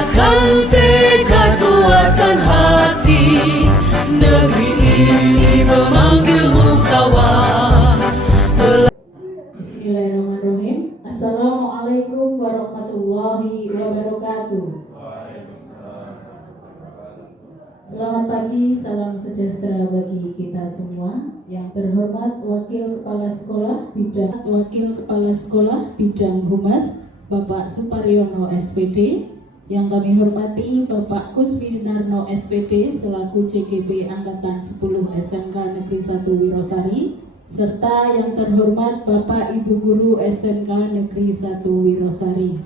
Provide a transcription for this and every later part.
Akan tekad kuatkan hati, negeri ini memanggilmu kawan. Bismillahirrahmanirrahim. Assalamualaikum warahmatullahi wabarakatuh. Selamat pagi, salam sejahtera bagi kita semua. Yang terhormat Wakil Kepala Sekolah Bidang Humas Bapak Suparyono SPD. Yang kami hormati Bapak Kuswinarno SPD selaku CGP Angkatan 10 SMK Negeri 1 Wirosari, serta yang terhormat Bapak Ibu Guru SMK Negeri 1 Wirosari.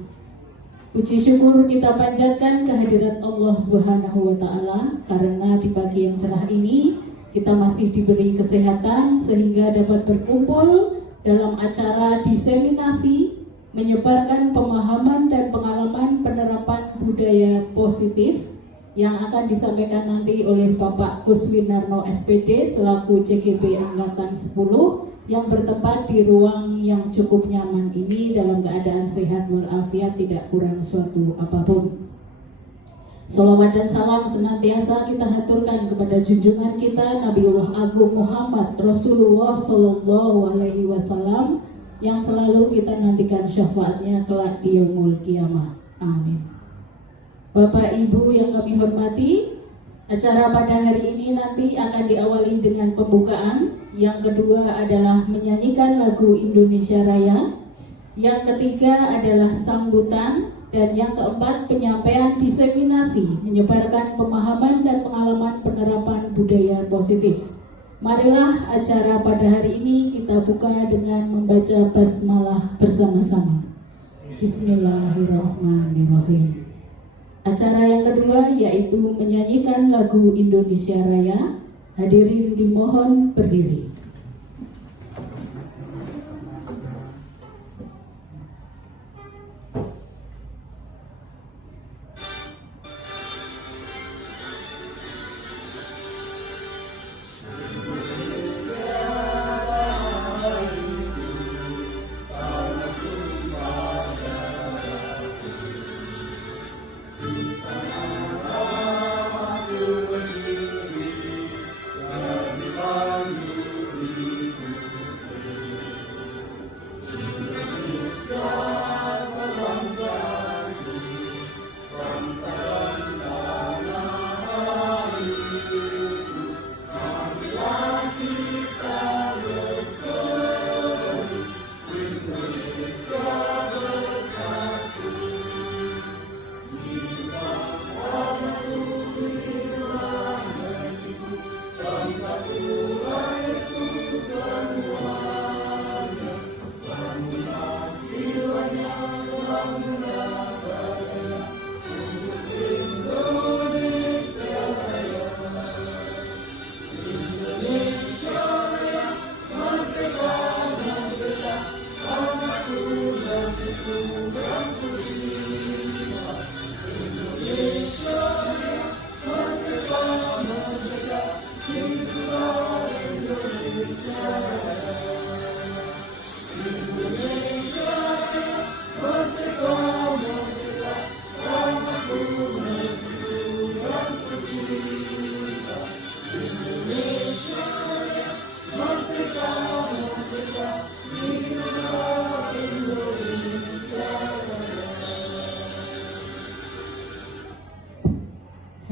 Puji syukur kita panjatkan kehadirat Allah Subhanahu wa Ta'ala, karena di pagi yang cerah ini kita masih diberi kesehatan sehingga dapat berkumpul dalam acara diseminasi menyebarkan pemahaman dan pengalaman penerapan budaya positif yang akan disampaikan nanti oleh Bapak Kuswinarno SPD selaku CGP Angkatan 10 yang bertempat di ruang yang cukup nyaman ini dalam keadaan sehat walafiat, tidak kurang suatu apapun. Sholawat dan salam senantiasa kita haturkan kepada junjungan kita Nabiullah Agung Muhammad Rasulullah Sallallahu Alaihi Wasallam yang selalu kita nantikan syafaatnya kelak di yaumul qiyamah. Amin. Bapak Ibu yang kami hormati, acara pada hari ini nanti akan diawali dengan pembukaan. Yang kedua adalah menyanyikan lagu Indonesia Raya. Yang ketiga adalah sambutan. Dan yang keempat penyampaian diseminasi, menyebarkan pemahaman dan pengalaman penerapan budaya positif. Marilah acara pada hari ini kita buka dengan membaca basmalah bersama-sama. Bismillahirrahmanirrahim. Acara yang kedua yaitu menyanyikan lagu Indonesia Raya. Hadirin dimohon berdiri.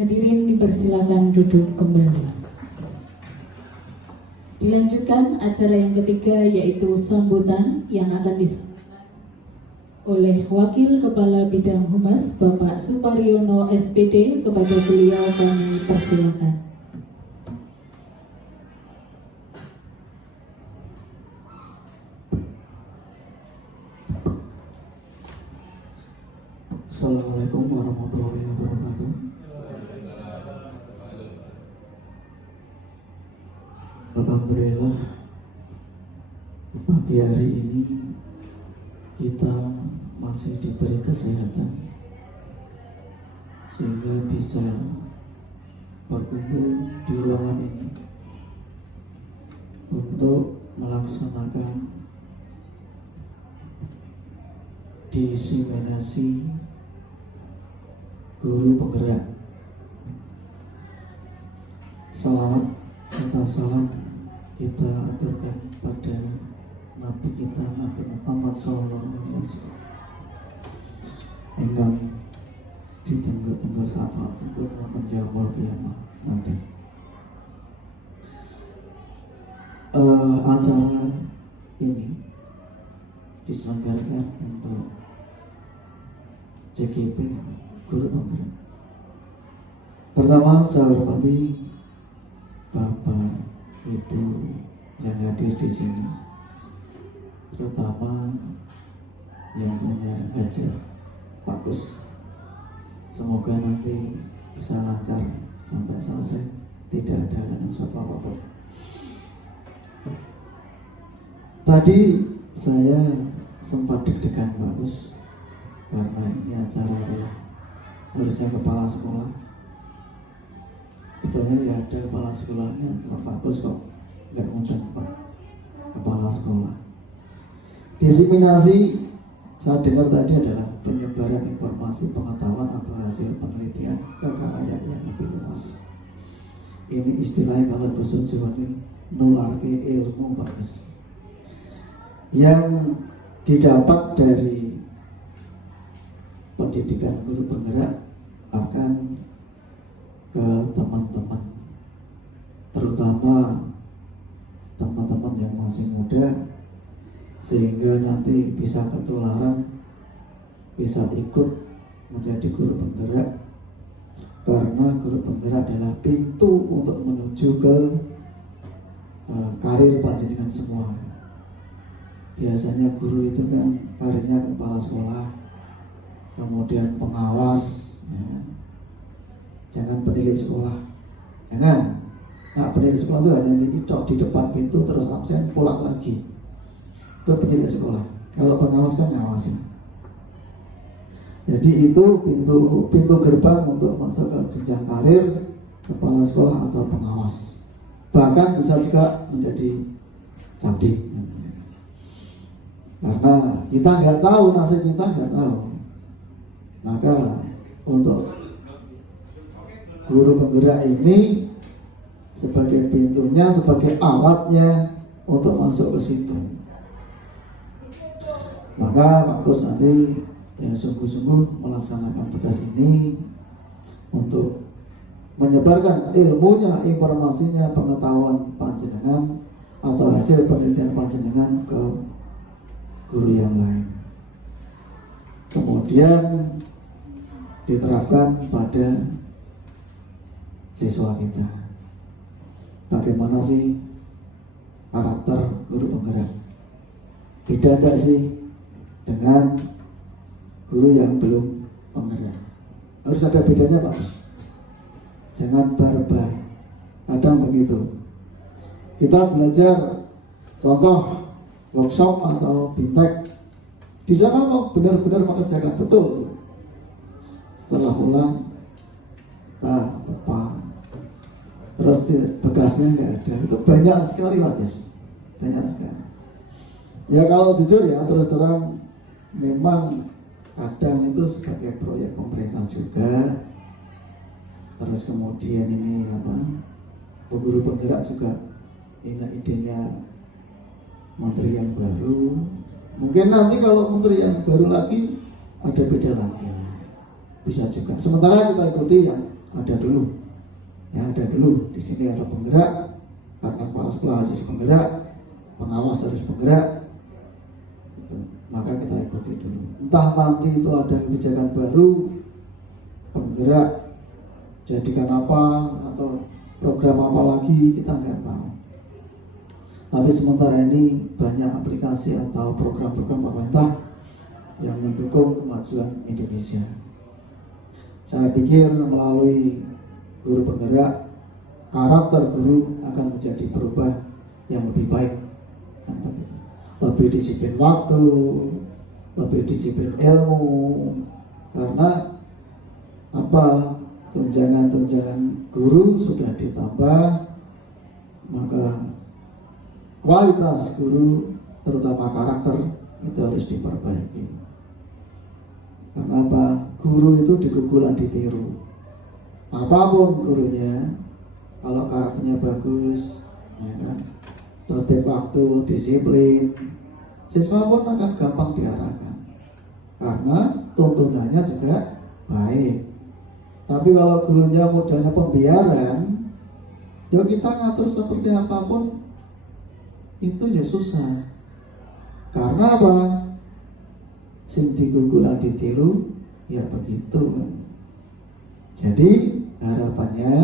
Hadirin dipersilakan duduk kembali. Dilanjutkan acara yang ketiga yaitu sambutan yang akan disampaikan oleh Wakil Kepala Bidang Humas Bapak Suparyono SPD. Kepada beliau kami persilakan. Assalamualaikum warahmatullahi wabarakatuh. Alhamdulillah, pagi hari ini kita masih diberi kesehatan sehingga bisa berkumpul di ruangan ini untuk melaksanakan diseminasi guru penggerak. Salawat serta salam kita aturkan pada Nabi kita Nabi Muhammad SAW ingkang ditunggu-tunggu syafaat untuk menjawab kiamat nanti. Acara ini diselenggarakan untuk CGP Guru Penggerak. Pertama, saya hormati Bapak, Ibu yang hadir di sini, terutama yang punya hajar, Pak Kus. Semoga nanti bisa lancar sampai selesai, tidak ada halangan suatu apapun. Tadi saya sempat deg-degan Pak Kus, karena ini acara adalah harusnya kepala sekolah. Betulnya ya ada kepala sekolahnya, Pak Kus kok nggak ngundang Pak kepala sekolah. Diseminasi saya dengar tadi adalah penyebaran informasi pengetahuan atau hasil penelitian ke khalayak yang lebih luas. Ini istilahnya kalau bahasa Jawa ini nularke ilmu Pak Kus, yang didapat dari pendidikan guru penggerak akan ke teman-teman, terutama teman-teman yang masih muda, sehingga nanti bisa ketularan, bisa ikut menjadi guru penggerak, karena guru penggerak adalah pintu untuk menuju ke karir panjenengan semua. Biasanya guru itu kan karirnya kepala sekolah, kemudian pengawas, ya. Jangan pendidik sekolah, jangan. Nah, pendidik sekolah itu hanya di depan pintu terus absen pulang lagi. Itu pendidik sekolah. Kalau pengawas kan ngawasin. Jadi itu pintu gerbang untuk masuk ke jenjang karir kepala sekolah atau pengawas. Bahkan bisa juga menjadi cadik. Karena kita nggak tahu, nasib kita nggak tahu. Maka untuk guru penggerak ini sebagai pintunya, sebagai alatnya untuk masuk ke situ. Maka Pak Kus nanti ya sungguh-sungguh melaksanakan tugas ini untuk menyebarkan ilmunya, informasinya, pengetahuan panjenengan atau hasil penelitian panjenengan ke guru yang lain. Kemudian diterapkan pada siswa kita. Bagaimana sih karakter guru penggerak? Beda enggak sih dengan guru yang belum penggerak? Harus ada bedanya Pak. Jangan barbar. Kadang begitu. Kita belajar contoh workshop atau bintek, di sana mau benar-benar mengerjakan betul. Setelah pulang, terus bekasnya nggak ada. Itu banyak sekali Pak Gus, banyak sekali. Ya kalau jujur ya terus terang, memang kadang itu sebagai proyek pemerintah juga. Terus kemudian ini guru penggerak juga ini idenya menteri yang baru. Mungkin nanti kalau menteri yang baru lagi ada beda lagi, bisa juga. Sementara kita ikuti yang ada dulu. Ya ada dulu. Di sini ada penggerak, karena kepala sekolah harus penggerak, pengawas harus penggerak. Gitu. Maka kita ikuti dulu. Entah nanti itu ada kebijakan baru, penggerak jadikan apa atau program apa lagi, kita nggak tahu. Tapi sementara ini banyak aplikasi atau program-program pemerintah yang mendukung kemajuan Indonesia. Saya pikir melalui guru penggerak, karakter guru akan menjadi berubah yang lebih baik. Lebih disiplin waktu, lebih disiplin ilmu. Karena tunjangan guru sudah ditambah, maka kualitas guru, terutama karakter, itu harus diperbaiki. Karena apa? Guru itu digugulan ditiru. Apapun gurunya, kalau karakternya bagus, ya kan, tertib waktu, disiplin, siswa pun akan gampang diarahkan. Karena tuntunannya juga baik. Tapi kalau gurunya modalnya pembiaran, ya kita ngatur seperti apapun itu ya susah. Karena apa? Sing digugulan ditiru, ya begitu. Jadi harapannya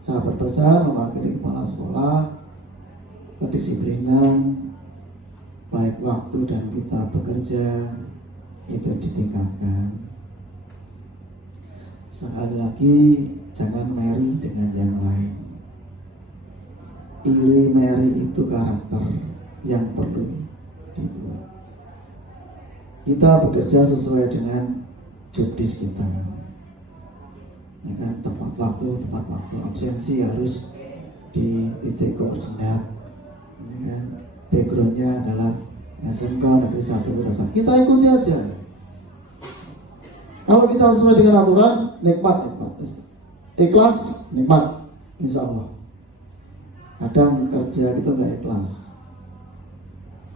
sahabat besar mewakili kepala sekolah, kedisiplinan, baik waktu dan kita bekerja itu ditingkatkan. Sekali lagi, jangan meri dengan yang lain. Iri meri itu karakter yang perlu dibuat. Kita bekerja sesuai dengan job desk kita, ya kan, tepat waktu, absensi harus di titik koordinat, ya kan, backgroundnya adalah SMK Negeri 1 Berasak. Kita ikuti aja. Kalau kita sesuai dengan aturan, nikmat. Ikhlas, nikmat, insya Allah. Kadang kerja itu nggak ikhlas.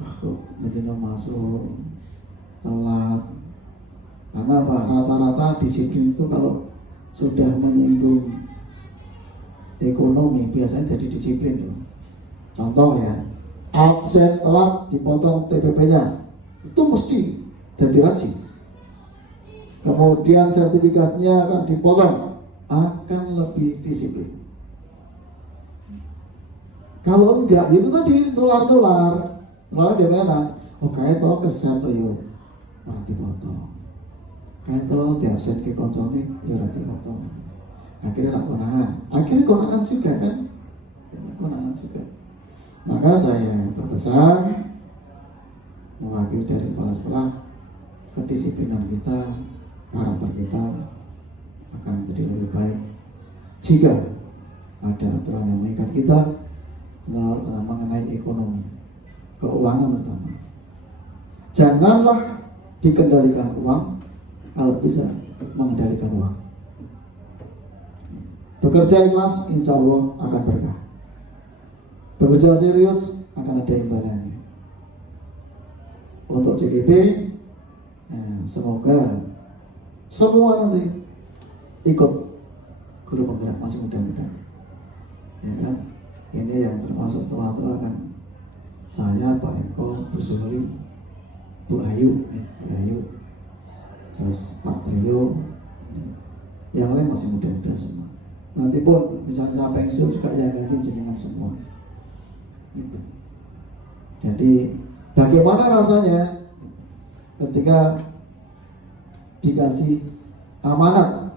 Kok betina masuk telat. Karena apa? Rata-rata disiplin itu kalau sudah menyinggung ekonomi biasanya jadi disiplin. Contoh ya, absen telat dipotong TPP-nya, itu mesti jadi rajin. Kemudian sertifikatnya akan dipotong, akan lebih disiplin. Kalau enggak, itu tadi nular di mana? Oh kayak toh kesan toh yo, berarti potong. Kayak toh di absen ke koncone, ya berarti potong. Akhirnya nak konangan juga kan? Konangan juga. Maka saya berpesan mewakili dari kepala sekolah, kedisiplinan kita, karakter kita akan jadi lebih baik jika ada aturan yang mengikat kita mengenai ekonomi, keuangan terutama. Janganlah dikendalikan uang, kalau bisa mengendalikan uang. Bekerja ikhlas, insya Allah akan berkah. Bekerja serius akan ada imbalannya. Untuk CGP, semoga semua nanti ikut guru penggerak, masih muda-muda, ya kan? Ini yang termasuk tua-tua kan saya, Pak Eko, Bu Suli, Bu Ayu, terus Pak Trio, yang lain masih muda-muda semua. Nanti pun misalnya saya pensiun juga yang ganti jenengan semua. Itu. Jadi bagaimana rasanya ketika dikasih amanat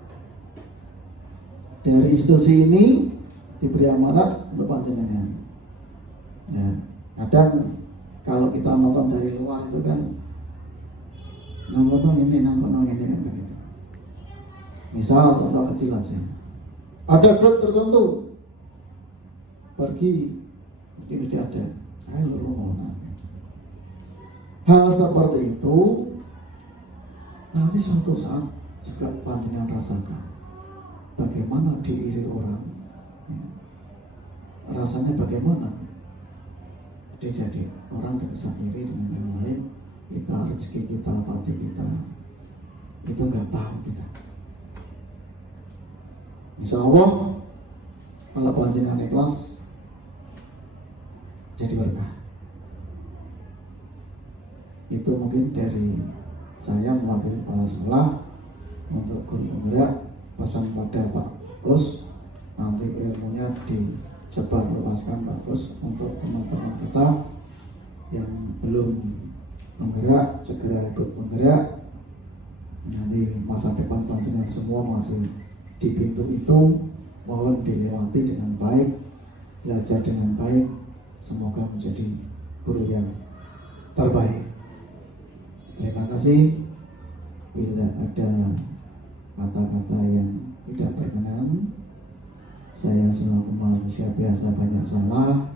dari institusi ini, diberi amanat untuk panjenengan. Ya, kadang kalau kita nonton dari luar itu kan nonton ini kan begitu. Misal contoh kecil aja, ada grup tertentu pergi, mesti ada, ayo rumah. Hal seperti itu nanti suatu saat juga panjenengan rasakan bagaimana diiri orang, rasanya bagaimana. Jadi orang tidak bisa iri dengan yang lain. Kita rezeki kita, pati kita itu nggak tahu kita. Insya Allah kalau panjenengan ikhlas jadi berkah. Itu mungkin dari saya mewakili kepala sekolah untuk guru penggerak, pesan pada Pak Gus, nanti ilmunya disebar luaskan Pak Gus untuk teman-teman kita yang belum menggerak segera ikut menggerak. Nanti masa depan panjenengan semua masih di pintu itu, mohon dilewati dengan baik, belajar dengan baik, semoga menjadi guru yang terbaik. Terima kasih. Bila ada kata-kata yang tidak berkenan, saya selaku manusia biasa banyak salah,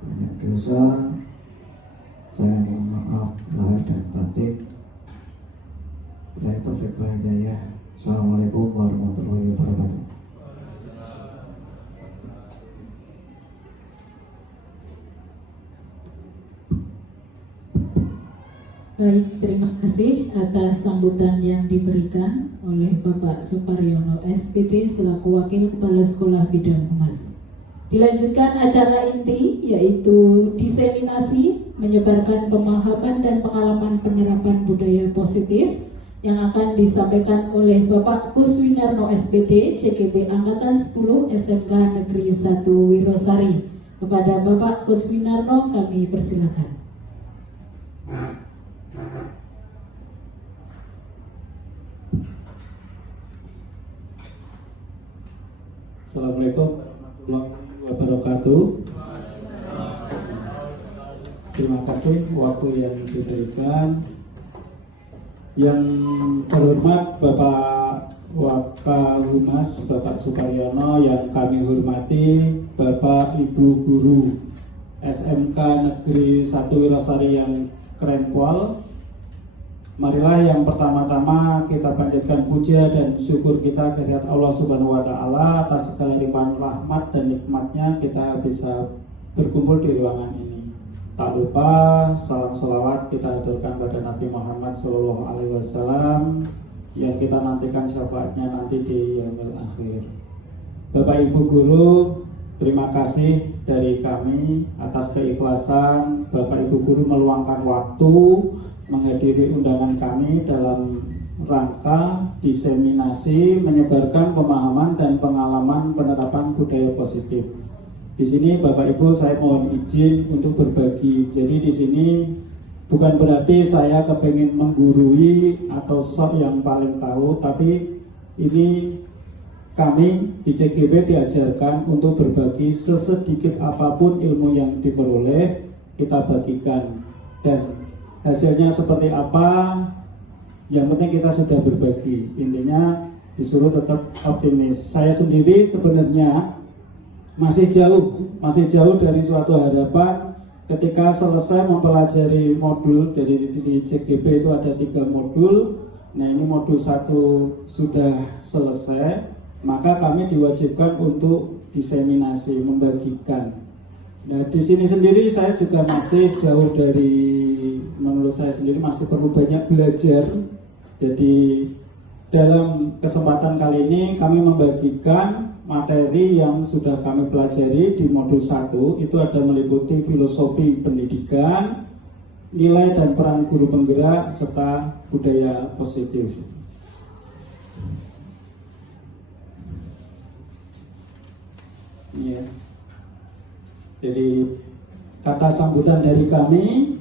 banyak dosa. Saya mohon maaf lahir dan batin. Baik, terima kasih atas sambutan yang diberikan oleh Bapak Suparyono SPD selaku Wakil Kepala Sekolah Bidang Humas. Dilanjutkan acara inti yaitu diseminasi menyebarkan pemahaman dan pengalaman penerapan budaya positif yang akan disampaikan oleh Bapak Kuswinarno SPD CGP Angkatan 10 SMK Negeri 1 Wirosari. Kepada Bapak Kuswinarno kami persilakan. Assalamualaikum warahmatullahi wabarakatuh. Terima kasih waktu yang diberikan. Yang terhormat Bapak Wakapolhumas Bapak Suparyono, yang kami hormati Bapak Ibu Guru SMK Negeri 1 Wirosari yang keren pol. Marilah yang pertama-tama kita panjatkan puja dan syukur kita kehadirat Allah Subhanahu wa Ta'ala atas segala limpahan rahmat dan nikmatnya kita bisa berkumpul di ruangan ini. Tak lupa salam salawat kita aturkan pada Nabi Muhammad SAW yang kita nantikan syafaatnya nanti di yaumil akhir. Bapak Ibu Guru, terima kasih dari kami atas keikhlasan Bapak Ibu Guru meluangkan waktu menghadiri undangan kami dalam rangka diseminasi menyebarkan pemahaman dan pengalaman penerapan budaya positif. Di sini Bapak Ibu saya mohon izin untuk berbagi. Jadi di sini bukan berarti saya kepingin menggurui atau sok yang paling tahu, tapi ini kami di CGP diajarkan untuk berbagi sesedikit apapun ilmu yang diperoleh kita bagikan, dan hasilnya seperti apa, yang penting kita sudah berbagi. Intinya disuruh tetap optimis. Saya sendiri sebenarnya masih jauh dari suatu harapan ketika selesai mempelajari modul. Dari di CGP itu ada 3 modul. Nah, ini modul 1 sudah selesai, maka kami diwajibkan untuk diseminasi, membagikan. Nah, di sini sendiri saya juga masih jauh dari, menurut saya sendiri masih perlu banyak belajar. Jadi dalam kesempatan kali ini kami membagikan materi yang sudah kami pelajari di modul 1. Itu ada meliputi filosofi pendidikan, nilai dan peran guru penggerak, serta budaya positif. Ya. Jadi kata sambutan dari kami,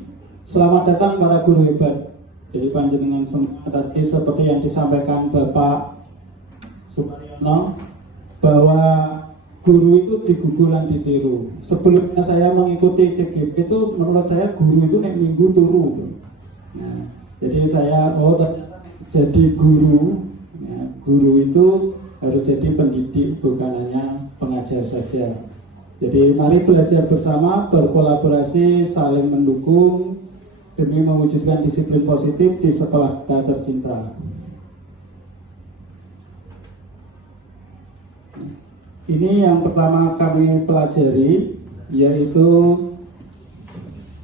selamat datang para guru hebat. Jadi panjenengan semua tadi seperti yang disampaikan Bapak Suparyono, bahwa guru itu diguguran ditiru. Sebelumnya saya mengikuti CGP itu, menurut saya guru itu nek minggu turu. Nah, jadi saya jadi guru. Nah, guru itu harus jadi pendidik, bukan hanya pengajar saja. Jadi mari belajar bersama, berkolaborasi, saling mendukung demi mewujudkan disiplin positif di sekolah kita tercinta. Ini yang pertama kami pelajari, yaitu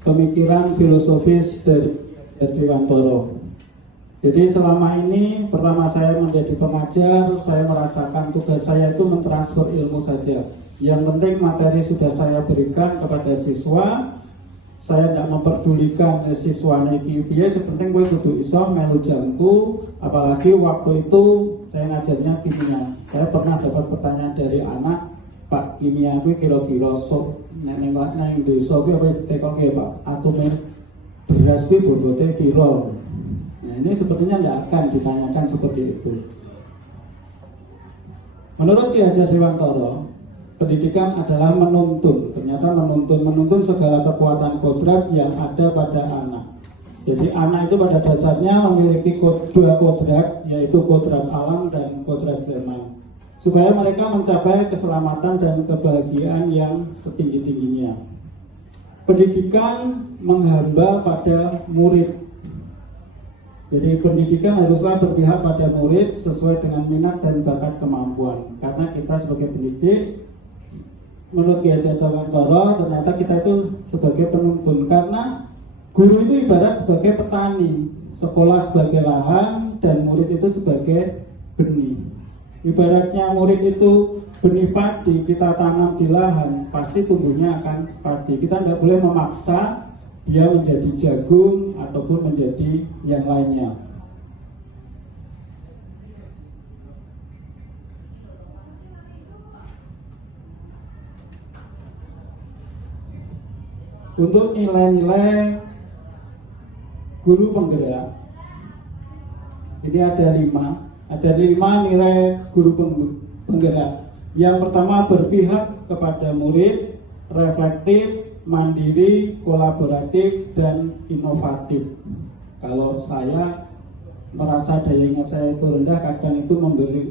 pemikiran filosofis dari Triwantoro. Jadi selama ini pertama saya menjadi pengajar, saya merasakan tugas saya itu mentransfer ilmu saja. Yang penting materi sudah saya berikan kepada siswa. Saya tidak memperdulikan siswanya iki piye, sepenting gue kudu iso melu jamku. Apalagi waktu itu saya ngajarnya kimia. Saya pernah dapat pertanyaan dari anak, Pak, kimia gue kira-kira sok neng desa gue apa tekok ya Pak, atome beras gue bobote piro. Nah, ini sepertinya tidak akan ditanyakan seperti itu. Menurut Ki Hajar Dewantara, pendidikan adalah menuntun. Ternyata menuntun segala kekuatan kodrat yang ada pada anak. Jadi anak itu pada dasarnya memiliki 2 kodrat, yaitu kodrat alam dan kodrat zaman, supaya mereka mencapai keselamatan dan kebahagiaan yang setinggi-tingginya. Pendidikan menghamba pada murid. Jadi pendidikan haruslah berpihak pada murid sesuai dengan minat dan bakat kemampuan. Karena kita sebagai pendidik, menurut Ki Hajar Dewantara, ternyata kita itu sebagai penuntun. Karena Guru itu ibarat sebagai petani, sekolah sebagai lahan, dan murid itu sebagai benih. Ibaratnya murid itu benih padi, kita tanam di lahan, pasti tumbuhnya akan padi. Kita tidak boleh memaksa dia menjadi jagung ataupun menjadi yang lainnya. Untuk nilai-nilai guru penggerak, ini ada 5 nilai guru penggerak. Yang pertama, berpihak kepada murid, reflektif, mandiri, kolaboratif, dan inovatif. Kalau saya merasa daya ingat saya itu rendah, kadang itu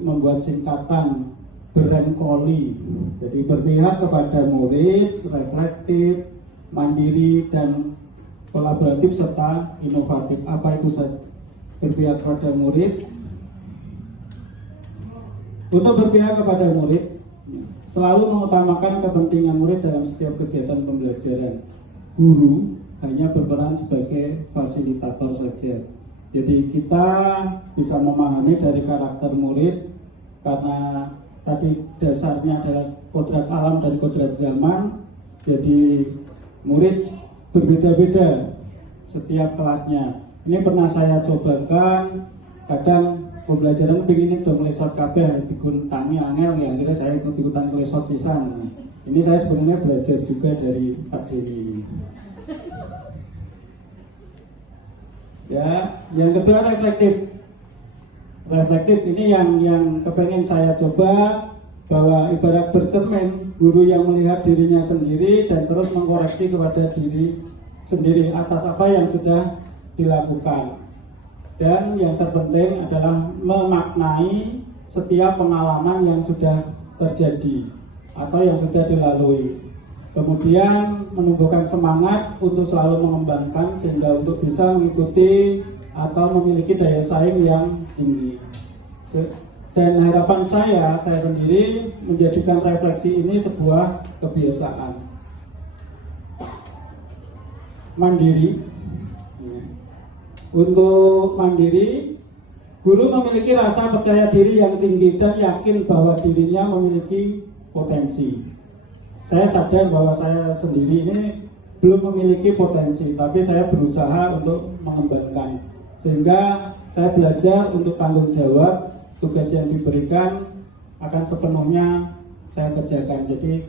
membuat singkatan berengkoli. Jadi berpihak kepada murid, reflektif, mandiri, dan kolaboratif serta inovatif. Apa itu saja? Berpihak kepada murid. Untuk berpihak kepada murid, selalu mengutamakan kepentingan murid dalam setiap kegiatan pembelajaran. Guru hanya berperan sebagai fasilitator saja. Jadi kita bisa memahami dari karakter murid, karena tadi dasarnya adalah kodrat alam dan kodrat zaman. Jadi murid berbeda-beda setiap kelasnya. Ini pernah saya cobakan, kadang pembelajaran begini udah mulai short kabeh diguntangi angel ya, akhirnya saya ikut-ikutan kelesot sisan. Ini saya sebenarnya belajar juga dari Pak Dewi ini. Ya, yang kedua reflektif. Reflektif ini yang kepengen saya coba, bahwa ibarat bercermin, guru yang melihat dirinya sendiri dan terus mengkoreksi kepada diri sendiri atas apa yang sudah dilakukan. Dan yang terpenting adalah memaknai setiap pengalaman yang sudah terjadi atau yang sudah dilalui. Kemudian menumbuhkan semangat untuk selalu mengembangkan sehingga untuk bisa mengikuti atau memiliki daya saing yang tinggi. Dan harapan saya sendiri menjadikan refleksi ini sebuah kebiasaan. Mandiri. Untuk mandiri, guru memiliki rasa percaya diri yang tinggi dan yakin bahwa dirinya memiliki potensi. Saya sadar bahwa saya sendiri ini belum memiliki potensi, tapi saya berusaha untuk mengembangkan. Sehingga saya belajar untuk tanggung jawab, tugas yang diberikan akan sepenuhnya saya kerjakan. Jadi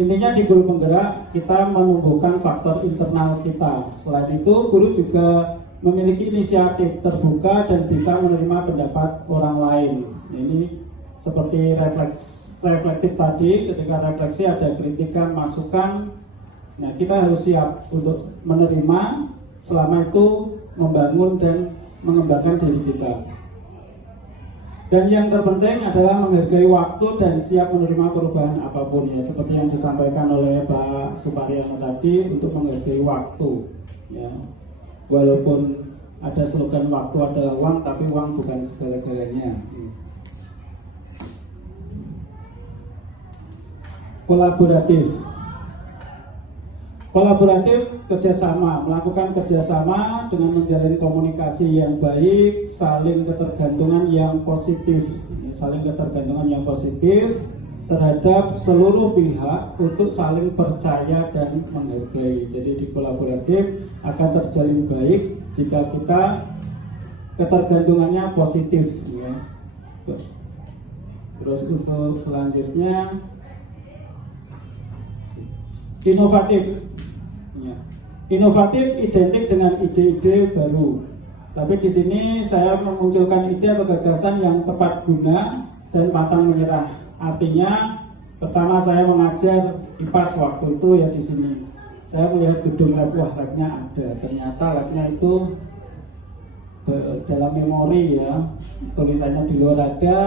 intinya di guru penggerak kita menumbuhkan faktor internal kita. Selain itu, guru juga memiliki inisiatif terbuka dan bisa menerima pendapat orang lain. Ini seperti reflektif tadi, ketika refleksi ada kritikan, masukan. Nah, kita harus siap untuk menerima, selama itu membangun dan mengembangkan diri kita. Dan yang terpenting adalah menghargai waktu dan siap menerima perubahan apapun, ya, seperti yang disampaikan oleh Pak Suparyono tadi, untuk menghargai waktu, ya. Walaupun ada slogan waktu adalah uang, tapi uang bukan segala-galanya. Kolaboratif kerjasama, melakukan kerjasama dengan menjalin komunikasi yang baik, saling ketergantungan yang positif, terhadap seluruh pihak untuk saling percaya dan menghargai. Jadi di kolaboratif akan terjalin baik jika kita ketergantungannya positif, ya. Terus untuk selanjutnya inovatif. Ya. Inovatif identik dengan ide-ide baru. Tapi di sini saya memunculkan ide atau gagasan yang tepat guna dan pantang menyerah. Artinya, pertama saya mengajar IPAS waktu itu ya di sini. Saya melihat gedung lab, wah labnya ada. Ternyata labnya itu dalam memori, ya, tulisannya di luar ada,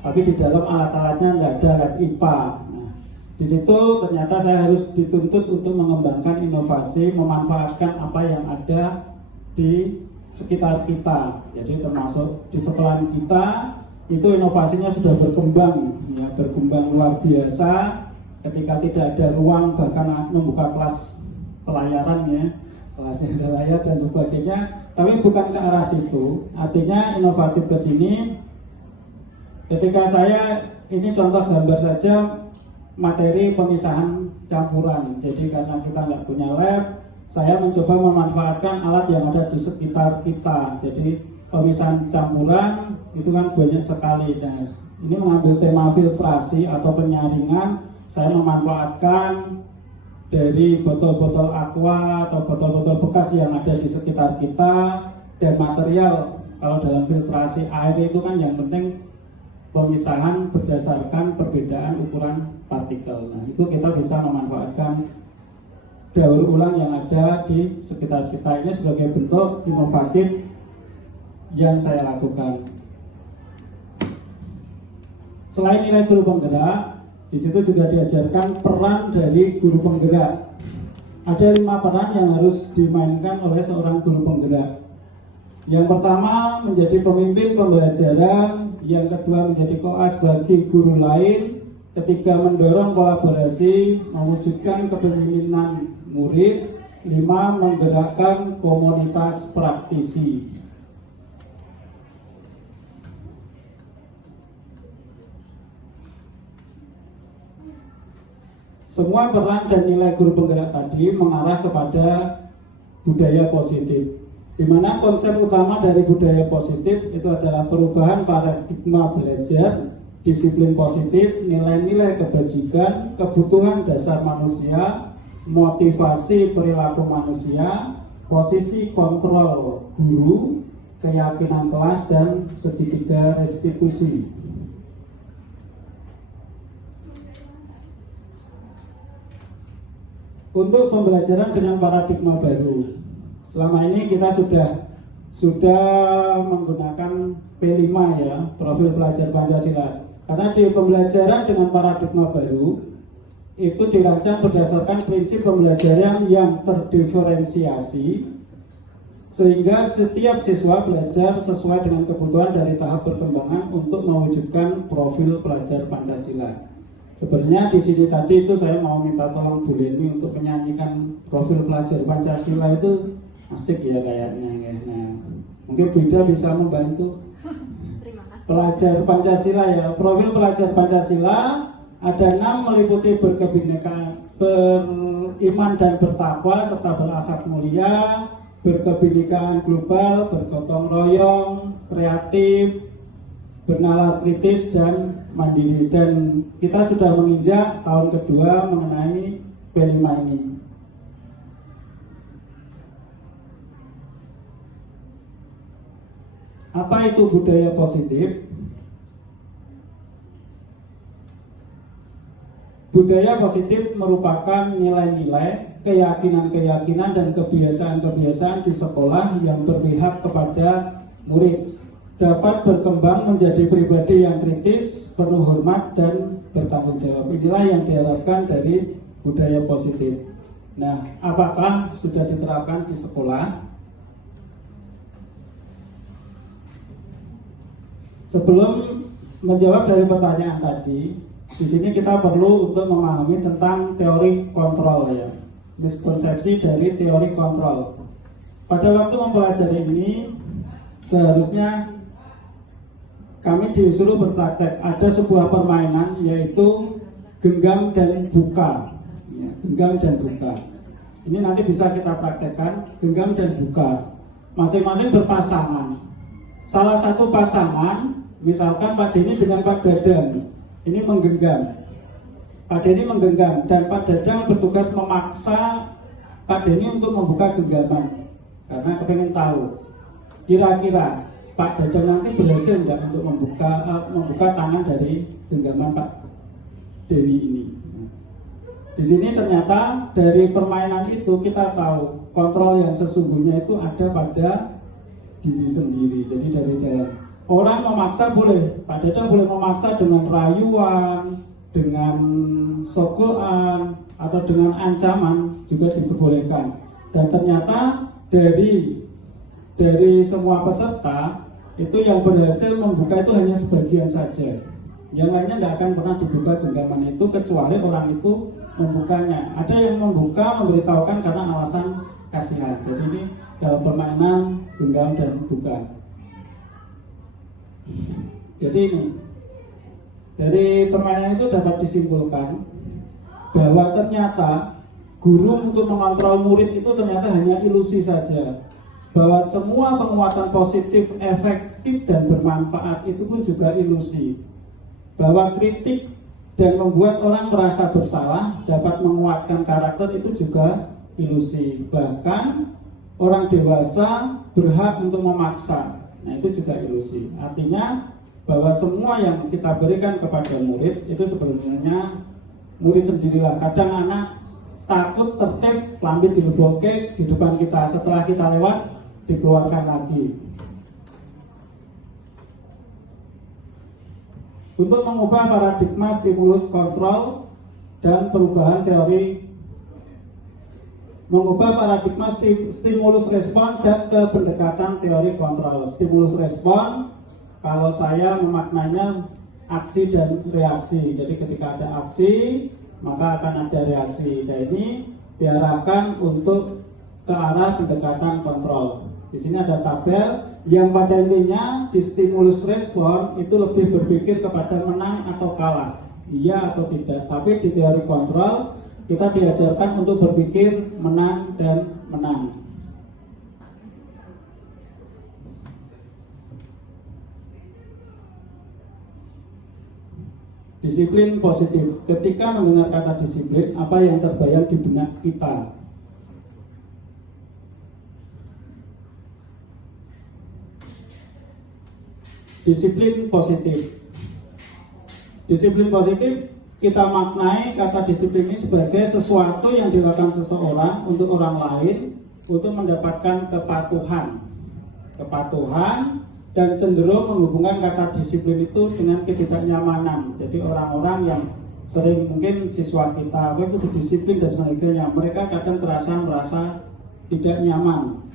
tapi di dalam alat-alatnya nggak ada, lab IPA. Nah, di situ ternyata saya harus dituntut untuk mengembangkan inovasi, memanfaatkan apa yang ada di sekitar kita. Jadi termasuk di sekolahan kita itu inovasinya sudah berkembang, ya, berkembang luar biasa. Ketika tidak ada ruang bahkan membuka kelas pelayaran, ya, kelasnya ada layar dan sebagainya, tapi bukan ke arah situ. Artinya inovatif ke sini. Ketika saya, ini contoh gambar saja materi pemisahan campuran. Jadi karena kita nggak punya lab, saya mencoba memanfaatkan alat yang ada di sekitar kita. Jadi pemisahan campuran itu kan banyak sekali. Nah, ini mengambil tema filtrasi atau penyaringan. Saya memanfaatkan dari botol-botol aqua atau botol-botol bekas yang ada di sekitar kita, dan material. Kalau dalam filtrasi air itu kan yang penting pemisahan berdasarkan perbedaan ukuran partikel. Nah, itu kita bisa memanfaatkan daur ulang yang ada di sekitar kita. Ini sebagai bentuk inovatif yang saya lakukan. Selain nilai guru penggerak, di situ juga diajarkan peran dari guru penggerak. Ada 5 peran yang harus dimainkan oleh seorang guru penggerak. Yang pertama, menjadi pemimpin pembelajaran. Yang kedua, menjadi koas bagi guru lain. Ketiga, mendorong kolaborasi, mewujudkan kepemimpinan murid. 5, menggerakkan komunitas praktisi. Semua peran dan nilai guru penggerak tadi mengarah kepada budaya positif, di mana konsep utama dari budaya positif itu adalah perubahan paradigma belajar, disiplin positif, nilai-nilai kebajikan, kebutuhan dasar manusia, motivasi perilaku manusia, posisi kontrol guru, keyakinan kelas, dan segitiga restitusi. Untuk pembelajaran dengan paradigma baru, selama ini kita sudah menggunakan P5 ya, profil pelajar Pancasila. Karena di pembelajaran dengan paradigma baru itu dirancang berdasarkan prinsip pembelajaran yang terdiferensiasi, sehingga setiap siswa belajar sesuai dengan kebutuhan dari tahap perkembangan untuk mewujudkan profil pelajar Pancasila. Sebenarnya di sini tadi itu saya mau minta tolong Bu Leni untuk menyanyikan profil pelajar Pancasila itu asik ya kayaknya. Nah, mungkin Bida bisa membantu. Pelajar Pancasila ya, profil pelajar Pancasila ada 6, meliputi berkebinekaan, beriman dan bertakwa serta berakhlak mulia, berkebinekaan global, bergotong royong, kreatif, bernalar kritis, dan mandiri. Dan kita sudah menginjak tahun kedua mengenai P5 ini. Apa itu budaya positif? Budaya positif merupakan nilai-nilai, keyakinan-keyakinan, dan kebiasaan-kebiasaan di sekolah yang berpihak kepada murid, dapat berkembang menjadi pribadi yang kritis, penuh hormat, dan bertanggung jawab. Inilah yang diharapkan dari budaya positif. Nah, apakah sudah diterapkan di sekolah? Sebelum menjawab dari pertanyaan tadi, di sini kita perlu untuk memahami tentang teori kontrol ya, miskonsepsi dari teori kontrol. Pada waktu mempelajari ini, seharusnya kami disuruh berpraktek. Ada sebuah permainan yaitu genggam dan buka. Ya, genggam dan buka. Ini nanti bisa kita praktekkan, genggam dan buka. Masing-masing berpasangan. Salah satu pasangan, misalkan Pak Denny dengan Pak Dadang, ini menggenggam. Pak Denny menggenggam dan Pak Dadang bertugas memaksa Pak Denny untuk membuka genggaman karena kepengen tahu kira-kira Pak Dadang nanti berhasil enggak untuk membuka tangan dari genggaman Pak Denny ini. Di sini ternyata dari permainan itu kita tahu kontrol yang sesungguhnya itu ada pada diri sendiri. Jadi dari dalam. Orang memaksa boleh, Pak Dadang boleh memaksa dengan rayuan, dengan sogokan, atau dengan ancaman juga diperbolehkan. Dan ternyata dari semua peserta itu yang berhasil membuka itu hanya sebagian saja. Yang lainnya tidak akan pernah dibuka genggaman itu kecuali orang itu membukanya. Ada yang membuka, memberitahukan karena alasan kasihan. Jadi ini dalam permainan genggam dan buka. Jadi ini dari permainan itu dapat disimpulkan bahwa ternyata guru untuk mengontrol murid itu ternyata hanya ilusi saja. Bahwa semua penguatan positif, efektif dan bermanfaat itu pun juga ilusi. Bahwa kritik dan membuat orang merasa bersalah dapat menguatkan karakter itu juga ilusi. Bahkan orang dewasa berhak untuk memaksa. Nah, itu juga ilusi. Artinya bahwa semua yang kita berikan kepada murid itu sebenarnya murid sendirilah. Kadang anak takut, tertib, lambit dilebokke di depan kita, setelah kita lewat dikeluarkan lagi. Untuk mengubah paradigma stimulus kontrol dan perubahan teori, mengubah paradigma stimulus respon dan ke pendekatan teori kontrol. Stimulus respon, kalau saya memaknanya aksi dan reaksi. Jadi ketika ada aksi, maka akan ada reaksi. Dan ini diarahkan untuk ke arah pendekatan kontrol. Di sini ada tabel yang pada intinya di stimulus respon itu lebih berpikir kepada menang atau kalah, iya atau tidak. Tapi di teori kontrol kita diajarkan untuk berpikir menang dan menang. Disiplin positif. Ketika mendengar kata disiplin, apa yang terbayang di benak kita? Disiplin positif. Disiplin positif kita maknai kata disiplin ini sebagai sesuatu yang dilakukan seseorang untuk orang lain untuk mendapatkan kepatuhan. Kepatuhan dan cenderung menghubungkan kata disiplin itu dengan ketidaknyamanan. Jadi orang-orang yang sering mungkin siswa kita itu disiplin dan sebagainya, mereka kadang merasa tidak nyaman.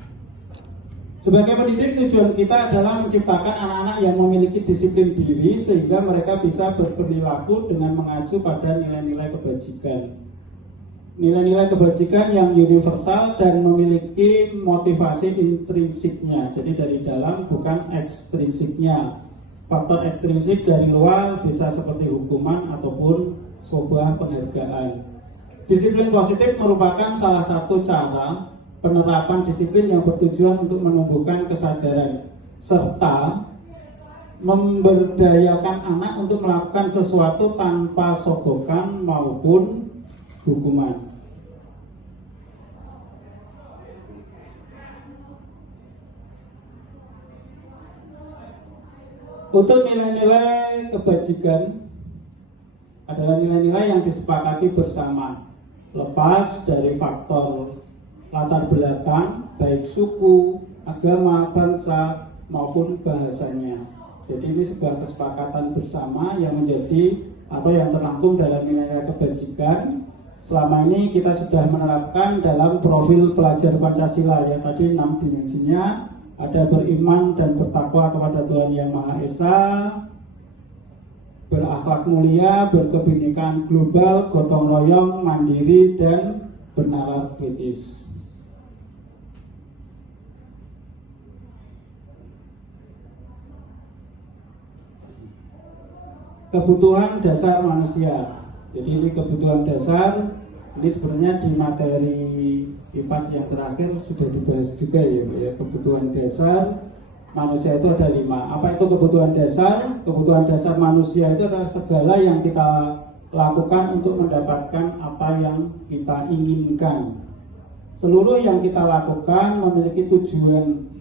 Sebagai pendidik, tujuan kita adalah menciptakan anak-anak yang memiliki disiplin diri sehingga mereka bisa berperilaku dengan mengacu pada nilai-nilai kebajikan. Nilai-nilai kebajikan yang universal dan memiliki motivasi intrinsiknya. Jadi dari dalam bukan ekstrinsiknya. Faktor ekstrinsik dari luar bisa seperti hukuman ataupun sebuah penghargaan. Disiplin positif merupakan salah satu cara penerapan disiplin yang bertujuan untuk menumbuhkan kesadaran serta memberdayakan anak untuk melakukan sesuatu tanpa sogokan maupun hukuman. Untuk nilai-nilai kebajikan adalah nilai-nilai yang disepakati bersama, lepas dari faktor latar belakang, baik suku, agama, bangsa, maupun bahasanya. Jadi ini sebuah kesepakatan bersama yang menjadi atau yang terangkum dalam nilai kebajikan. Selama ini kita sudah menerapkan dalam profil pelajar Pancasila ya, tadi 6 dimensinya, ada beriman dan bertakwa kepada Tuhan Yang Maha Esa, berakhlak mulia, berkebinekaan global, gotong royong, mandiri, dan bernalar kritis. Kebutuhan dasar manusia. Jadi ini kebutuhan dasar. Ini sebenarnya di materi IPAS yang terakhir sudah dibahas juga ya. Kebutuhan dasar manusia itu ada 5. Apa itu kebutuhan dasar? Kebutuhan dasar manusia itu adalah segala yang kita lakukan untuk mendapatkan apa yang kita inginkan. Seluruh yang kita lakukan memiliki tujuan.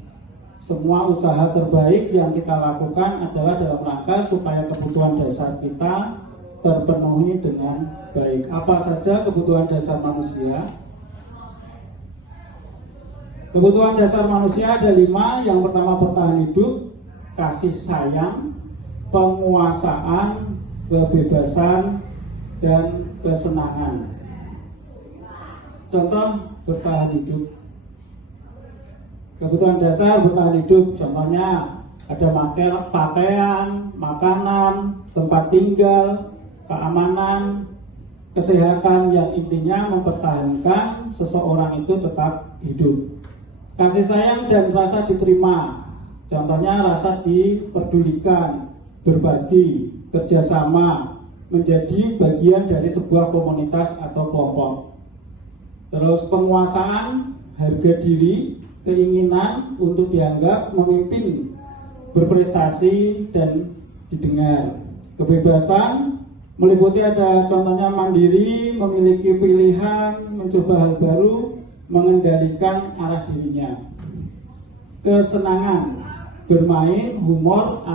Semua usaha terbaik yang kita lakukan adalah dalam rangka supaya kebutuhan dasar kita terpenuhi dengan baik. Apa saja kebutuhan dasar manusia? Kebutuhan dasar manusia ada 5. Yang pertama bertahan hidup, kasih sayang, penguasaan, kebebasan, dan kesenangan. Contoh bertahan hidup. Kebutuhan dasar bertahan hidup, contohnya ada pakaian, makanan, tempat tinggal, keamanan, kesehatan yang intinya mempertahankan seseorang itu tetap hidup. Kasih sayang dan rasa diterima, contohnya rasa diperdulikan, berbagi, kerjasama, menjadi bagian dari sebuah komunitas atau kelompok. Terus penguasaan harga diri, keinginan untuk dianggap memimpin, berprestasi dan didengar. Kebebasan meliputi ada contohnya mandiri, memiliki pilihan, mencoba hal baru, mengendalikan arah dirinya. Kesenangan, bermain, humor,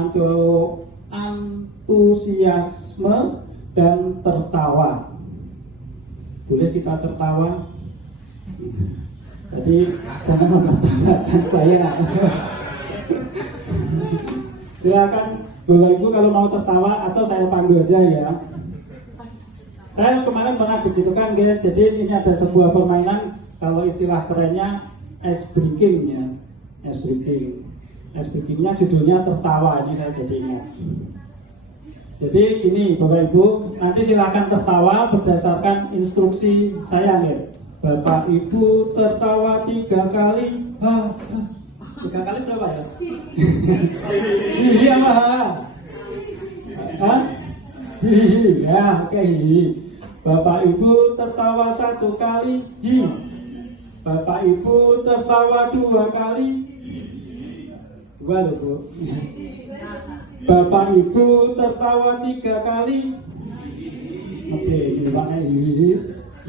antusiasme, dan tertawa. Boleh kita tertawa? Tadi saya mempertahankan saya. Silakan Bapak Ibu kalau mau tertawa atau saya pandu aja ya. Saya kemarin pernah digitukan, jadi ini ada sebuah permainan, kalau istilah kerennya ice breaking ya, ice breaking. Ice breakingnya judulnya tertawa, ini saya jadi ingat. Jadi ini Bapak Ibu, nanti silakan tertawa berdasarkan instruksi saya nih. Bapak Ibu tertawa 3 kali. 3 kali berapa ya? Iya mah. Hihi, ya oke hihi. Bapak Ibu tertawa 1 kali. Hi. Bapak Ibu tertawa 2 kali. 2 loh Bu. Bapak Ibu tertawa 3 kali. Oke, ini Pak hihi.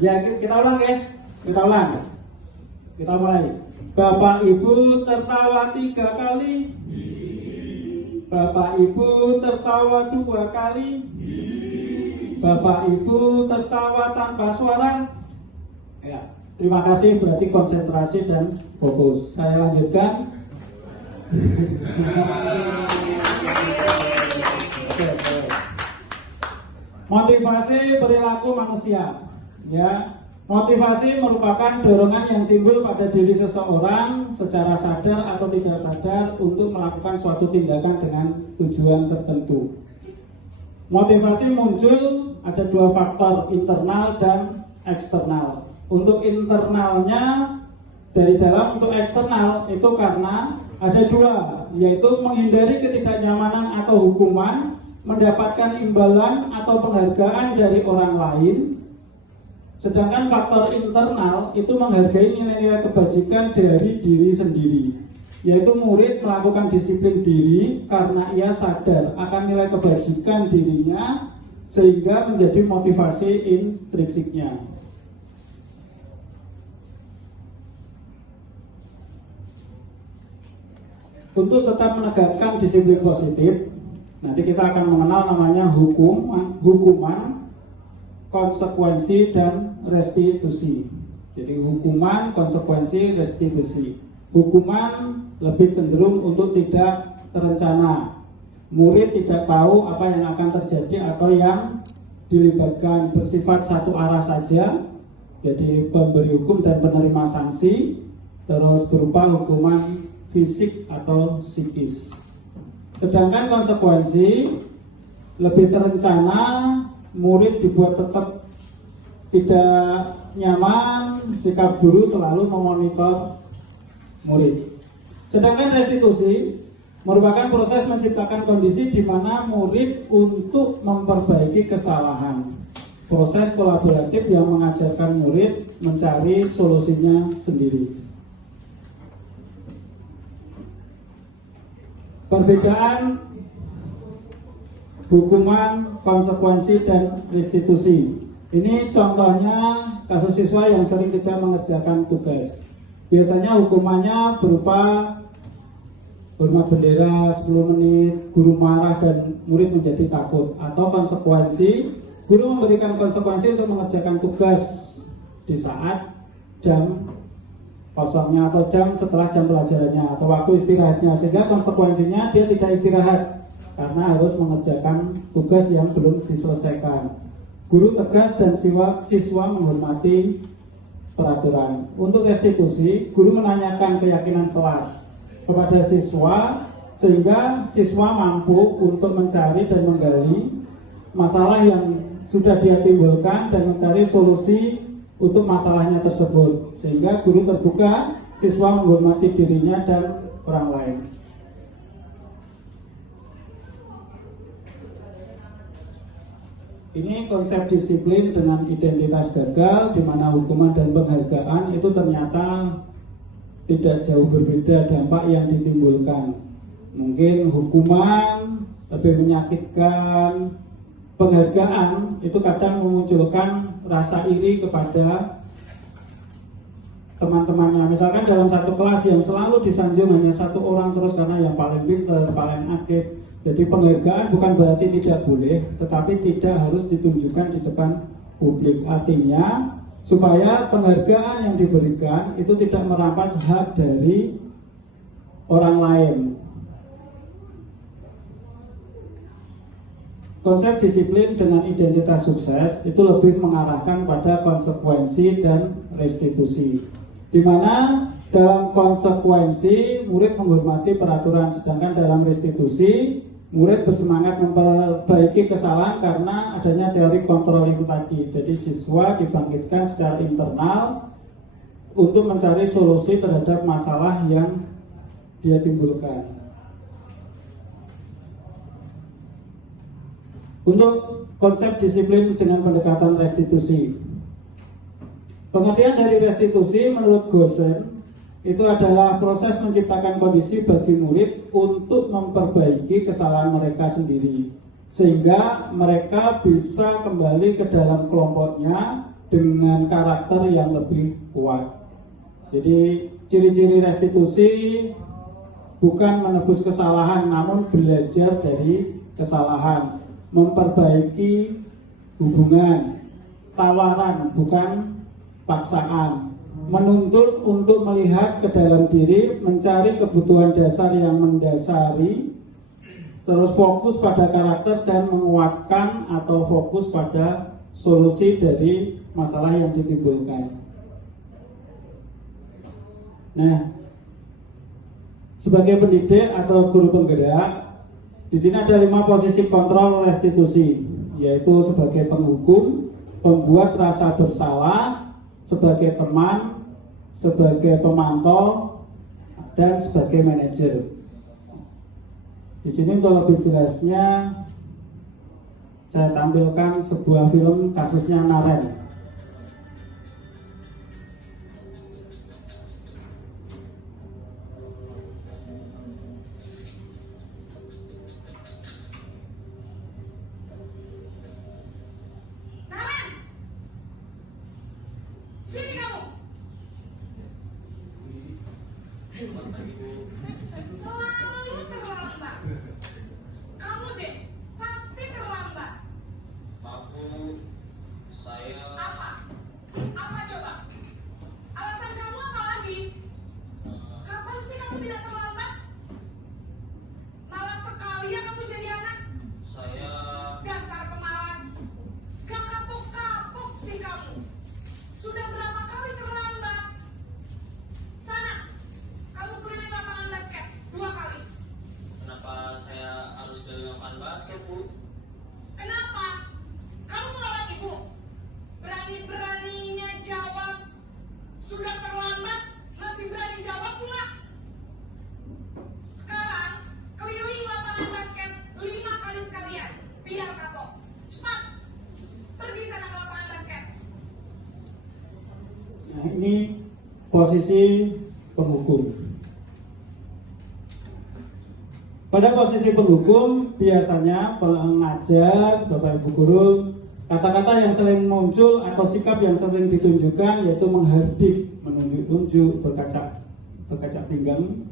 Ya kita ulang ya. Kita ulang. Kita mulai. Bapak Ibu tertawa 3 kali. Bapak Ibu tertawa 2 kali. Bapak Ibu tertawa tanpa suara. Ya, terima kasih, berarti konsentrasi dan fokus. Saya lanjutkan. Motivasi perilaku manusia. Ya, motivasi merupakan dorongan yang timbul pada diri seseorang secara sadar atau tidak sadar untuk melakukan suatu tindakan dengan tujuan tertentu. Motivasi muncul ada 2 faktor, internal dan eksternal. Untuk internalnya dari dalam, untuk eksternal itu karena ada 2, yaitu menghindari ketidaknyamanan atau hukuman, mendapatkan imbalan atau penghargaan dari orang lain. Sedangkan faktor internal itu menghargai nilai-nilai kebajikan dari diri sendiri, yaitu murid melakukan disiplin diri karena ia sadar akan nilai kebajikan dirinya sehingga menjadi motivasi intrinsiknya. Untuk tetap menegakkan disiplin positif, nanti kita akan mengenal namanya hukuman, konsekuensi, dan restitusi. Jadi hukuman, konsekuensi, restitusi. Hukuman lebih cenderung untuk tidak terencana. Murid tidak tahu apa yang akan terjadi atau yang dilibatkan, bersifat satu arah saja. Jadi pemberi hukum dan penerima sanksi, terus berupa hukuman fisik atau psikis. Sedangkan konsekuensi lebih terencana, murid dibuat tetap tidak nyaman, sikap guru selalu memonitor murid. Sedangkan restitusi merupakan proses menciptakan kondisi di mana murid untuk memperbaiki kesalahan. Proses kolaboratif yang mengajarkan murid mencari solusinya sendiri. Perbedaan hukuman, konsekuensi, dan restitusi. Ini contohnya kasus siswa yang sering tidak mengerjakan tugas. Biasanya hukumannya berupa hormat bendera 10 menit, guru marah dan murid menjadi takut. Atau konsekuensi, guru memberikan konsekuensi untuk mengerjakan tugas di saat jam kosongnya atau jam setelah jam pelajarannya atau waktu istirahatnya, sehingga konsekuensinya dia tidak istirahat karena harus mengerjakan tugas yang belum diselesaikan. Guru tegas dan siswa menghormati peraturan. Untuk restitusi, guru menanyakan keyakinan kelas kepada siswa sehingga siswa mampu untuk mencari dan menggali masalah yang sudah dia timbulkan dan mencari solusi untuk masalahnya tersebut, sehingga guru terbuka, siswa menghormati dirinya dan orang lain. Ini konsep disiplin dengan identitas gagal, di mana hukuman dan penghargaan itu ternyata tidak jauh berbeda dampak yang ditimbulkan. Mungkin hukuman lebih menyakitkan, penghargaan itu kadang memunculkan rasa iri kepada teman-temannya. Misalkan dalam satu kelas yang selalu disanjung hanya satu orang terus karena yang paling pintar, paling aktif. Jadi penghargaan bukan berarti tidak boleh, tetapi tidak harus ditunjukkan di depan publik. Artinya supaya penghargaan yang diberikan itu tidak merampas hak dari orang lain. Konsep disiplin dengan identitas sukses itu lebih mengarahkan pada konsekuensi dan restitusi, di mana dalam konsekuensi murid menghormati peraturan, sedangkan dalam restitusi murid bersemangat memperbaiki kesalahan karena adanya teori kontrol itu tadi. Jadi siswa dibangkitkan secara internal untuk mencari solusi terhadap masalah yang dia timbulkan. Untuk konsep disiplin dengan pendekatan restitusi, pengertian dari restitusi menurut Gosen itu adalah proses menciptakan kondisi bagi murid untuk memperbaiki kesalahan mereka sendiri, sehingga mereka bisa kembali ke dalam kelompoknya dengan karakter yang lebih kuat. Jadi ciri-ciri restitusi bukan menebus kesalahan, namun belajar dari kesalahan, memperbaiki hubungan, tawaran bukan paksaan, menuntut untuk melihat ke dalam diri, mencari kebutuhan dasar yang mendasari, terus fokus pada karakter dan menguatkan atau fokus pada solusi dari masalah yang ditimbulkan. Nah, sebagai pendidik atau guru penggerak, di sini ada 5 posisi kontrol restitusi, yaitu sebagai penghukum, pembuat rasa bersalah, sebagai teman, sebagai pemantau, dan sebagai manajer. Di sini untuk lebih jelasnya, saya tampilkan sebuah film kasusnya Naren. Sini kamu. Selalu terlambat. Kamu deh, pasti terlambat. Aku, saya. Apa? Apa coba? Alasan kamu apa lagi? Kapan sih kamu tidak terlambat? Malas sekali ya kamu jadi anak. Saya. Dasar pemalas. Gak kapok-kapok sih kamu. Sudah berapa kali terlambat? Sana, kamu keliling lapangan basket 2 kali. Kenapa saya harus dari lapangan basket, Bu? Kenapa? Kamu melarang ibu? Berani-beraninya jawab. Sudah terlambat, masih berani jawab pula. Sekarang, keliling lapangan basket 5 kali sekalian. Biar kapok. Cepat, pergi sana ke lapangan basket. Nah, ini posisi penghukum. Pada posisi penghukum, biasanya pengajar, Bapak Ibu guru, kata-kata yang sering muncul atau sikap yang sering ditunjukkan yaitu menghardik, menunjuk-nunjuk, berkaca pinggang,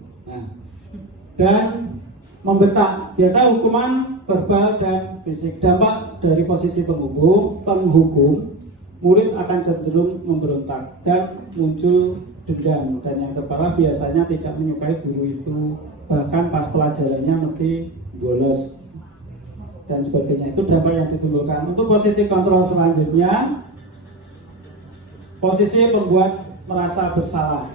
dan membentak. Biasa hukuman verbal dan fisik. Dampak dari posisi penghukum, murid akan cenderung memberontak dan muncul dendam, dan yang terparah biasanya tidak menyukai guru itu, bahkan pas pelajarannya mesti bolos dan sebagainya. Itu dampak yang ditimbulkan. Untuk posisi kontrol selanjutnya, posisi pembuat merasa bersalah.